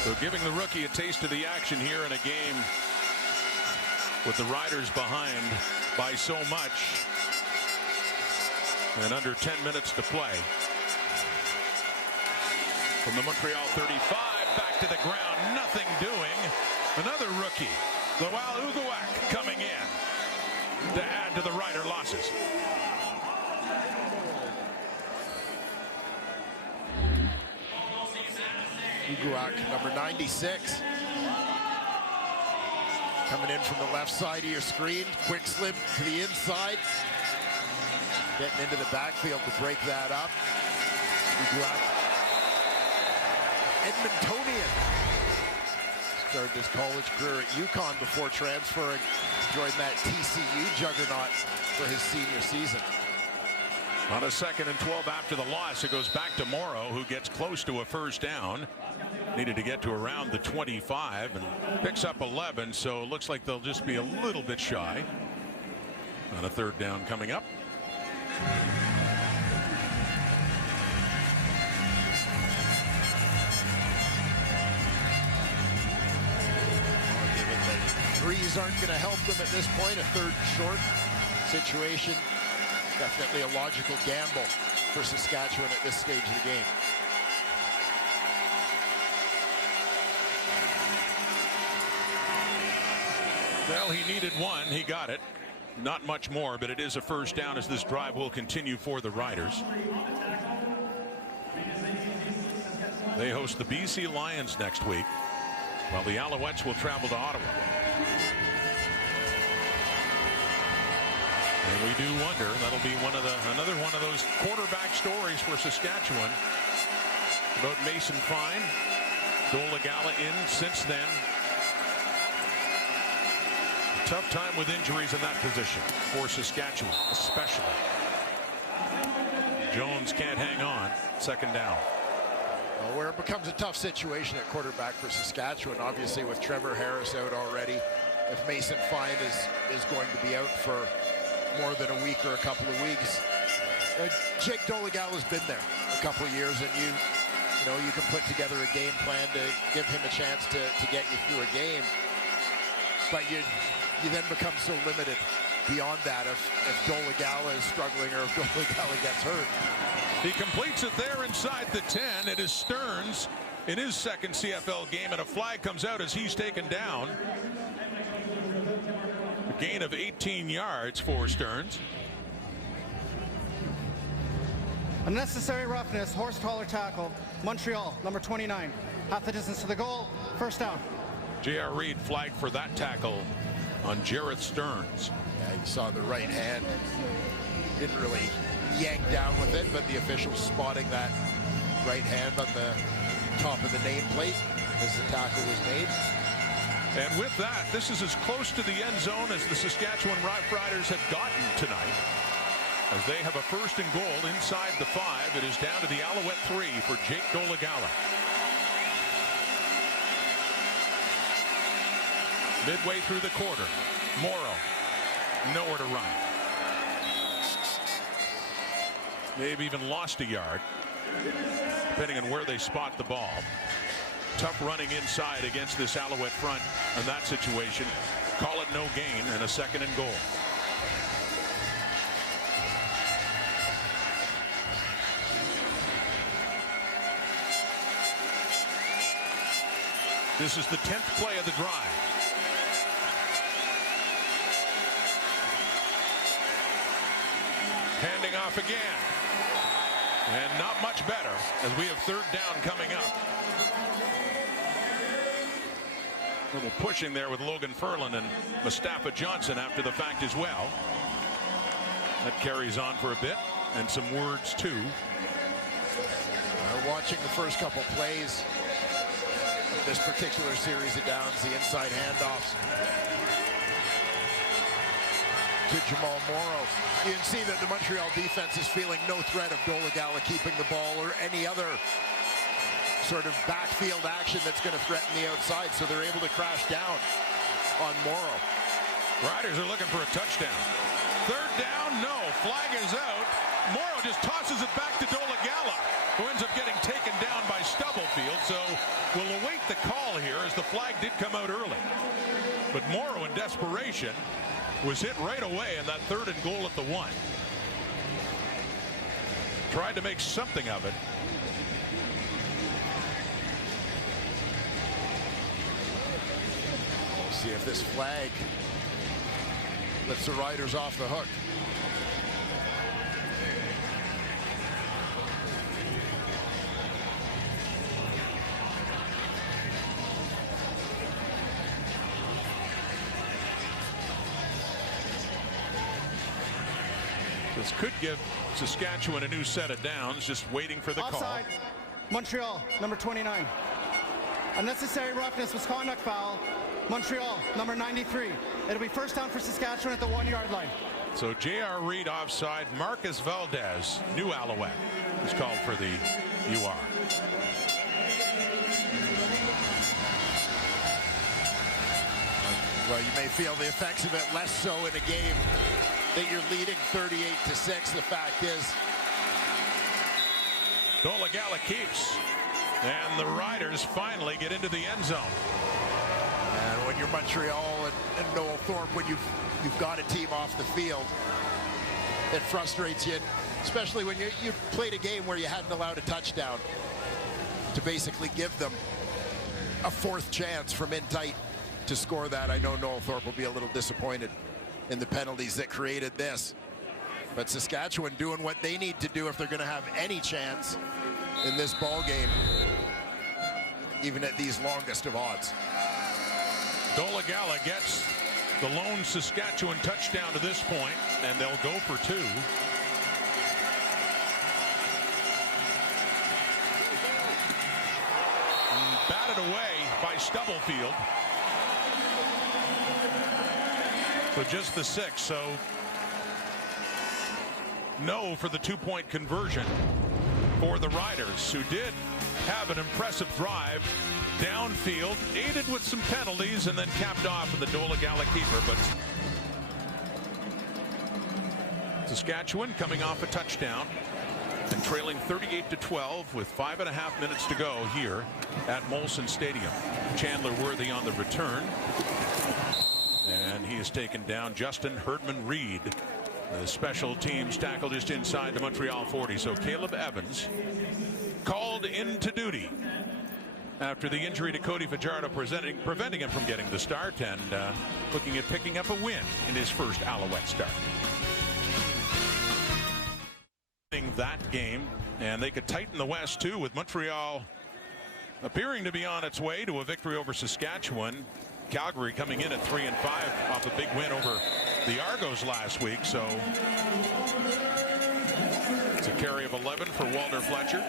So giving the rookie a taste of the action here in a game with the Riders behind by so much and under 10 minutes to play. From the Montreal 35, back to the ground, nothing doing. Another rookie, Lowell Uguak, coming in to add to the Rider losses. Uguak, number 96. Coming in from the left side of your screen. Quick slip to the inside. Getting into the backfield to break that up. Uguak, Edmontonian. Started his college career at UConn before transferring to join that TCU juggernaut for his senior season. On a 2nd and 12 after the loss, it goes back to Morrow, who gets close to a first down. Needed to get to around the 25 and picks up 11, so it looks like they'll just be a little bit shy on a 3rd down coming up. Threes aren't going to help them at this point. A 3rd and short situation. Definitely a logical gamble for Saskatchewan at this stage of the game. Well, he needed one. He got it. Not much more, but it is a first down as this drive will continue for the Riders. They host the BC Lions next week, while the Alouettes will travel to Ottawa. And we do wonder, that'll be another one of those quarterback stories for Saskatchewan about Mason Fine. Dolegala in since then. Tough time with injuries in that position for Saskatchewan, especially. Jones can't hang on. Second down. Well, where it becomes a tough situation at quarterback for Saskatchewan, obviously with Trevor Harris out already. If Mason Fine is going to be out for more than a week or a couple of weeks, Jake Dolegala's been there a couple of years, and you know you can put together a game plan to give him a chance to get you through a game, but you then become so limited beyond that if Dolegala is struggling or if Dolegala gets hurt. He completes it there inside the 10. It is Stearns in his second CFL game, and a flag comes out as he's taken down. A gain of 18 yards for Stearns. Unnecessary roughness, horse collar tackle. Montreal, number 29. Half the distance to the goal, first down. J.R. Reed flagged for that tackle on Jarrett Stearns. Yeah, you saw the right hand. Didn't really yank down with it, but the official spotting that right hand on the top of the nameplate as the tackle was made. And with that, this is as close to the end zone as the Saskatchewan Roughriders have gotten tonight, as they have a first and goal inside the 5. It is down to the Alouette 3 for Jake Dolegala. Midway through the quarter, Morrow nowhere to run. They've even lost a yard, depending on where they spot the ball. Tough running inside against this Alouette front in that situation. Call it no gain and a second and goal. This is the 10th play of the drive. Handing off again. And not much better as we have third down coming up. A little pushing there with Logan Ferlin and Mustafa Johnson after the fact as well. That carries on for a bit, and some words too. Watching the first couple plays of this particular series of downs, the inside handoffs to Jamal Morrow. You can see that the Montreal defense is feeling no threat of Dolegala keeping the ball or any other sort of backfield action that's going to threaten the outside, so they're able to crash down on Morrow. Riders are looking for a touchdown. Third down, no. Flag is out. Morrow just tosses it back to Dolegala, who ends up getting taken down by Stubblefield. So we'll await the call here, as the flag did come out early. But Morrow, in desperation, was hit right away in that third and goal at the 1. Tried to make something of it. We'll see if this flag lets the Riders off the hook. This could give Saskatchewan a new set of downs, just waiting for the Offside. call. Montreal, number 29. Unnecessary roughness, misconduct foul. Montreal, number 93. It'll be first down for Saskatchewan at the 1-yard line. So J.R. Reed offside. Marcus Valdez, new Alouette, is called for the UR. Well, you may feel the effects of it less so in a game that you're leading 38-6. The fact is, Dolegala keeps, and the Riders finally get into the end zone. and when you're Montreal and Noel Thorpe, when you've got a team off the field, it frustrates you, especially when you played a game where you hadn't allowed a touchdown, to basically give them a fourth chance from in tight to score that. I know Noel Thorpe will be a little disappointed in the penalties that created this. But Saskatchewan doing what they need to do if they're going to have any chance in this ball game, even at these longest of odds. Dolegala gets the lone Saskatchewan touchdown to this point, and they'll go for 2. Batted away by Stubblefield. So just the 6. So no for the 2-point conversion for the Riders, who did have an impressive drive downfield, aided with some penalties, and then capped off in the Dolegala keeper. But Saskatchewan coming off a touchdown and trailing 38-12 with 5.5 minutes to go here at Molson Stadium. Chandler Worthy on the return, and he has taken down Justin Herdman-Reed. The special teams tackle just inside the Montreal 40. So Caleb Evans called into duty after the injury to Cody Fajardo, preventing him from getting the start, and looking at picking up a win in his first Alouette start. That game, and they could tighten the West too, with Montreal appearing to be on its way to a victory over Saskatchewan. Calgary coming in at 3-5 off a big win over the Argos last week. So it's a carry of 11 for Walter Fletcher,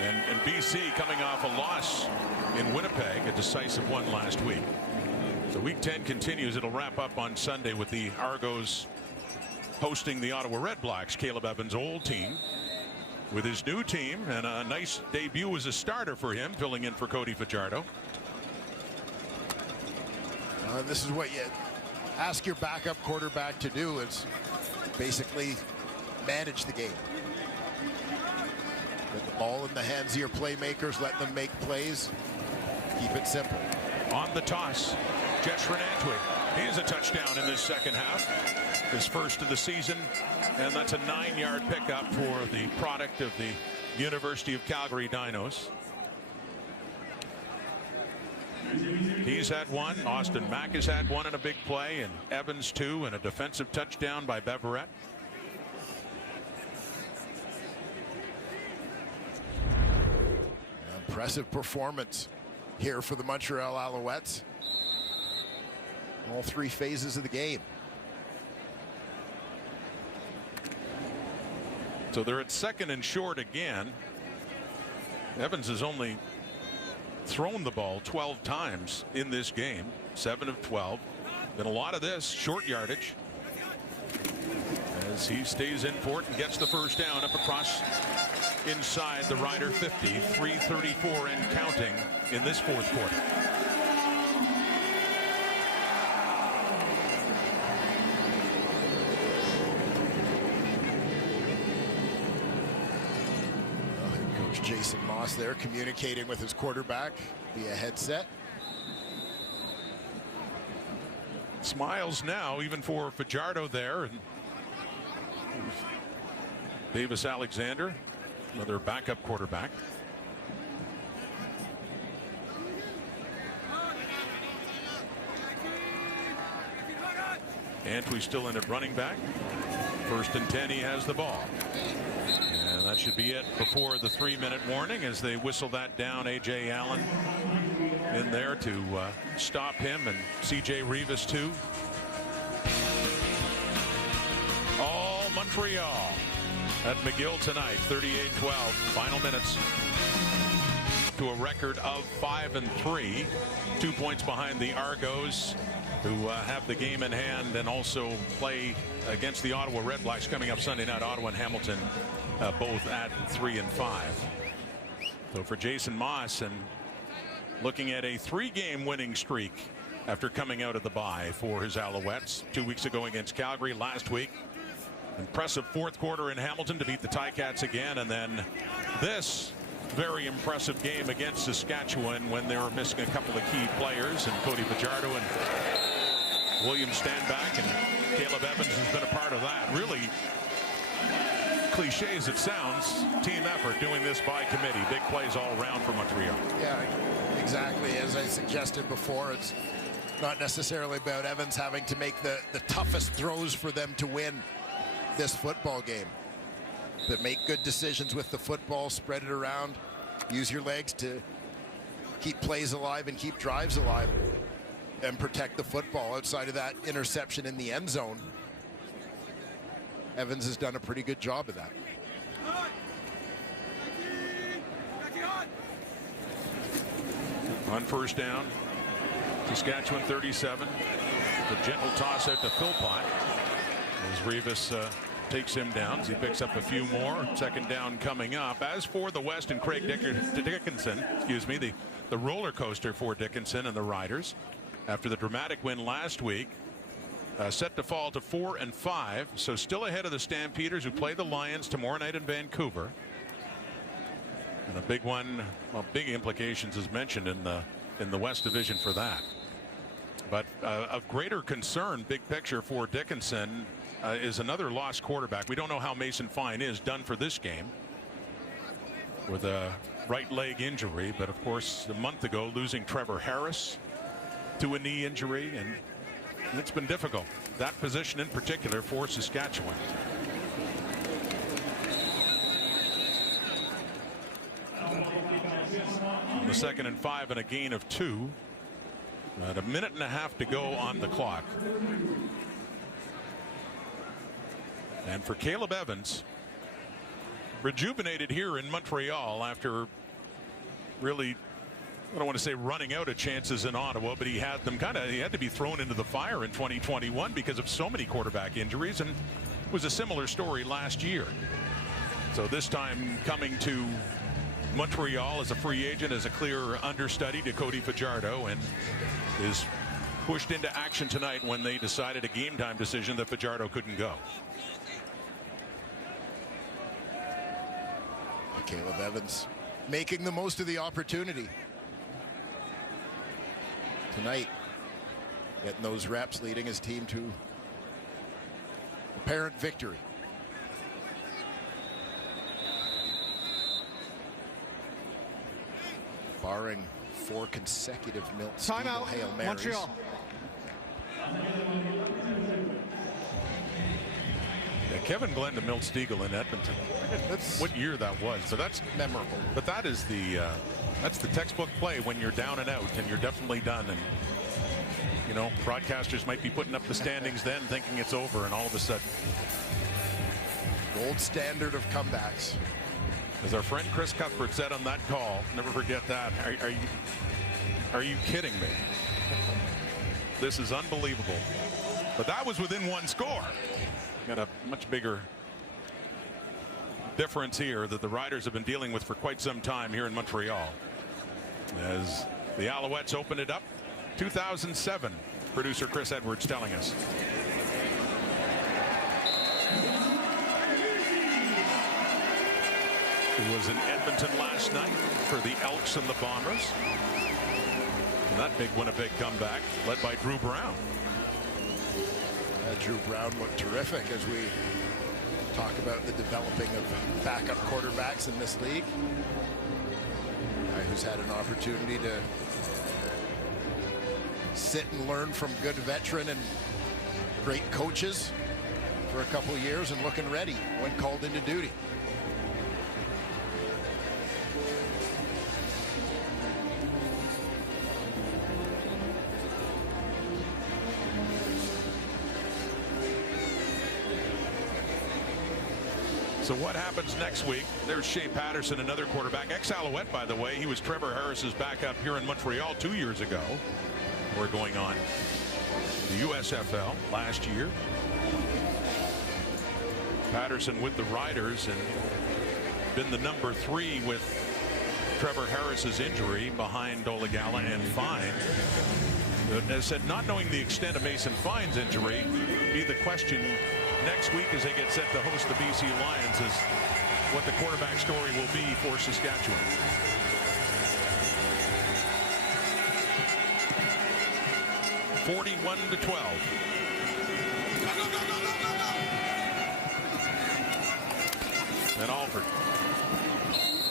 and BC coming off a loss in Winnipeg, a decisive one last week. So week 10 continues. It'll wrap up on Sunday with the Argos hosting the Ottawa Red Blacks, Caleb Evans' old team, with his new team, and a nice debut as a starter for him, filling in for Cody Fajardo. This is what you ask your backup quarterback to do, is basically manage the game. Get the ball in the hands of your playmakers, let them make plays, keep it simple. On the toss, Jetron Antwi. He has a touchdown in this second half, his first of the season, and that's a 9-yard pickup for the product of the University of Calgary Dinos. He's had one. Austin Mack has had one in a big play, and Evans 2, and a defensive touchdown by Beverett. Impressive performance here for the Montreal Alouettes. All 3 phases of the game. So they're at 2nd and short again. Evans has only thrown the ball 12 times in this game, 7 of 12. And a lot of this short yardage as he stays in for it and gets the first down up across inside the Rider 50. 3:34 and counting in this fourth quarter. Coach Jason Moss there communicating with his quarterback via headset. Smiles now even for Fajardo there, and Davis Alexander, another backup quarterback. Antwi still in at running back. 1st and 10, he has the ball. And that should be it before the 3-minute warning as they whistle that down. A.J. Allen in there to stop him, and C.J. Rivas too. All Montreal at McGill tonight, 38-12. Final minutes to a record of 5-3. 2 points behind the Argos, who have the game in hand and also play against the Ottawa Red Blacks coming up Sunday night. Ottawa and Hamilton both at 3-5. So for Jason Moss, and looking at a 3-game winning streak after coming out of the bye for his Alouettes. 2 weeks ago against Calgary, last week impressive fourth quarter in Hamilton to beat the Ticats again, and then this very impressive game against Saskatchewan when they were missing a couple of key players, and Cody Fajardo and William Stanback, and Caleb Evans has been a part of that. Really cliche as it sounds, team effort, doing this by committee. Big plays all around for Montreal. Yeah, Exactly, as I suggested before, it's not necessarily about Evans having to make the toughest throws for them to win this football game. But make good decisions with the football, spread it around, use your legs to keep plays alive and keep drives alive, and protect the football. Outside of that interception in the end zone, Evans has done a pretty good job of that. On first down, Saskatchewan 37. The gentle toss out to Philpott as Revis takes him down as he picks up a few more. Second down coming up. As for the West and Craig Dickinson, the roller coaster for Dickinson and the Riders after the dramatic win last week. Set to fall to 4-5, so still ahead of the Stampeders, who play the Lions tomorrow night in Vancouver. And a big one, well, big implications as mentioned in the West Division for that. But of greater concern, big picture for Dickinson, is another lost quarterback. We don't know how Mason Fine is done for this game with a right leg injury, but of course a month ago losing Trevor Harris to a knee injury, and it's been difficult, that position in particular for Saskatchewan. On the 2nd and 5 and a gain of 2. At a minute and a half to go on the clock. And for Caleb Evans, rejuvenated here in Montreal after really, I don't want to say running out of chances in Ottawa, but he had them he had to be thrown into the fire in 2021 because of so many quarterback injuries, and it was a similar story last year. So this time coming to Montreal as a free agent, as a clear understudy to Cody Fajardo, and is pushed into action tonight when they decided a game time decision that Fajardo couldn't go. Caleb Evans making the most of the opportunity tonight, getting those reps, leading his team to apparent victory. Barring 4 consecutive Milt-Stegall Hail Marys. Montreal. Yeah, Kevin Glenn to Milt-Stegall in Edmonton. That's what year that was, but that's memorable. But that is that's the textbook play when you're down and out, and you're definitely done. And you know, broadcasters might be putting up the standings then, thinking it's over, and all of a sudden, gold standard of comebacks. As our friend Chris Cuthbert said on that call, never forget that. Are you kidding me? This is unbelievable. But that was within 1 score. Got a much bigger difference here that the Riders have been dealing with for quite some time here in Montreal. As the Alouettes opened it up, 2007. Producer Chris Edwards telling us. It was in Edmonton last night for the Elks and the Bombers. And that big Winnipeg comeback led by Drew Brown. Drew Brown looked terrific as we talk about the developing of backup quarterbacks in this league. A guy who's had an opportunity to sit and learn from good veteran and great coaches for a couple of years, and looking ready when called into duty. So what happens next week? There's Shea Patterson, another quarterback, ex-Alouette, by the way. He was Trevor Harris's backup here in Montreal 2 years ago. We're going on the USFL last year. Patterson with the Riders and been the number 3 with Trevor Harris's injury behind Dolegala and Fine. As I said, not knowing the extent of Mason Fine's injury be the question next week as they get set to host the BC Lions, is what the quarterback story will be for Saskatchewan. (41-12). And Alford.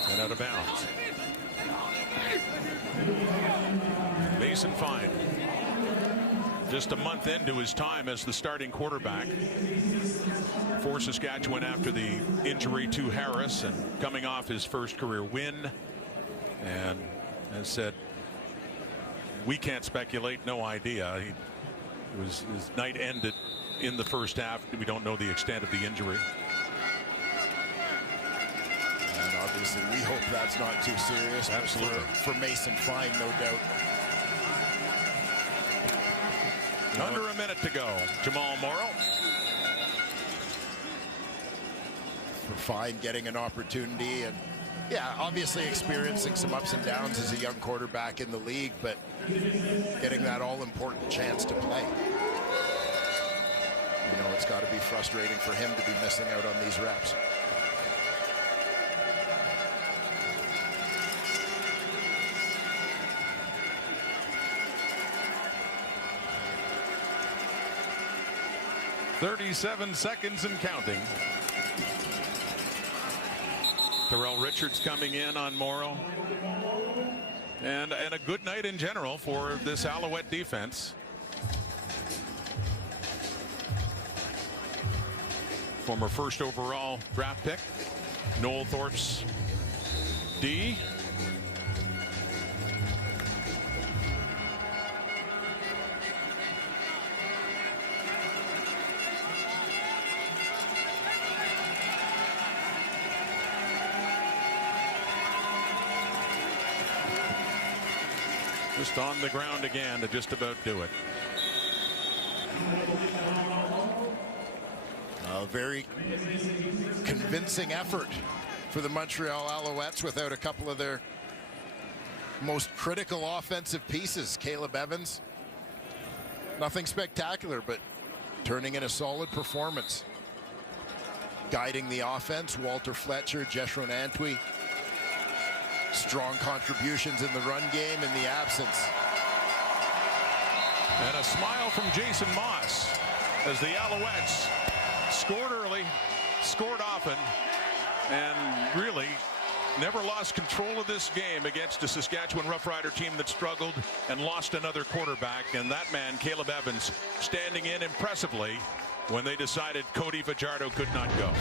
And out of bounds. Mason Fine, just a month into his time as the starting quarterback for Saskatchewan after the injury to Harris and coming off his first career win, and as said, we can't speculate, no idea. His night ended in the first half. We don't know the extent of the injury. And obviously we hope that's not too serious. Absolutely. For Mason Fine, no doubt. Under a minute to go. Jamal Morrow. For Fine getting an opportunity, and yeah, obviously experiencing some ups and downs as a young quarterback in the league, but getting that all-important chance to play. You know, it's got to be frustrating for him to be missing out on these reps. "37 seconds and counting." Terrell Richards coming in on Morrow. And a good night in general for this Alouette defense. Former first overall draft pick, Noel Thorpe's D. Just on the ground again to just about do it. A very convincing effort for the Montreal Alouettes without a couple of their most critical offensive pieces. Caleb Evans, nothing spectacular, but turning in a solid performance. Guiding the offense, Walter Fletcher, Jeshron Antwi. Strong contributions in the run game in the absence. And a smile from Jason Moss as the Alouettes scored early, scored often, and really never lost control of this game against a Saskatchewan Roughrider team that struggled and lost another quarterback. And that man, Caleb Evans, standing in impressively when they decided Cody Fajardo could not go.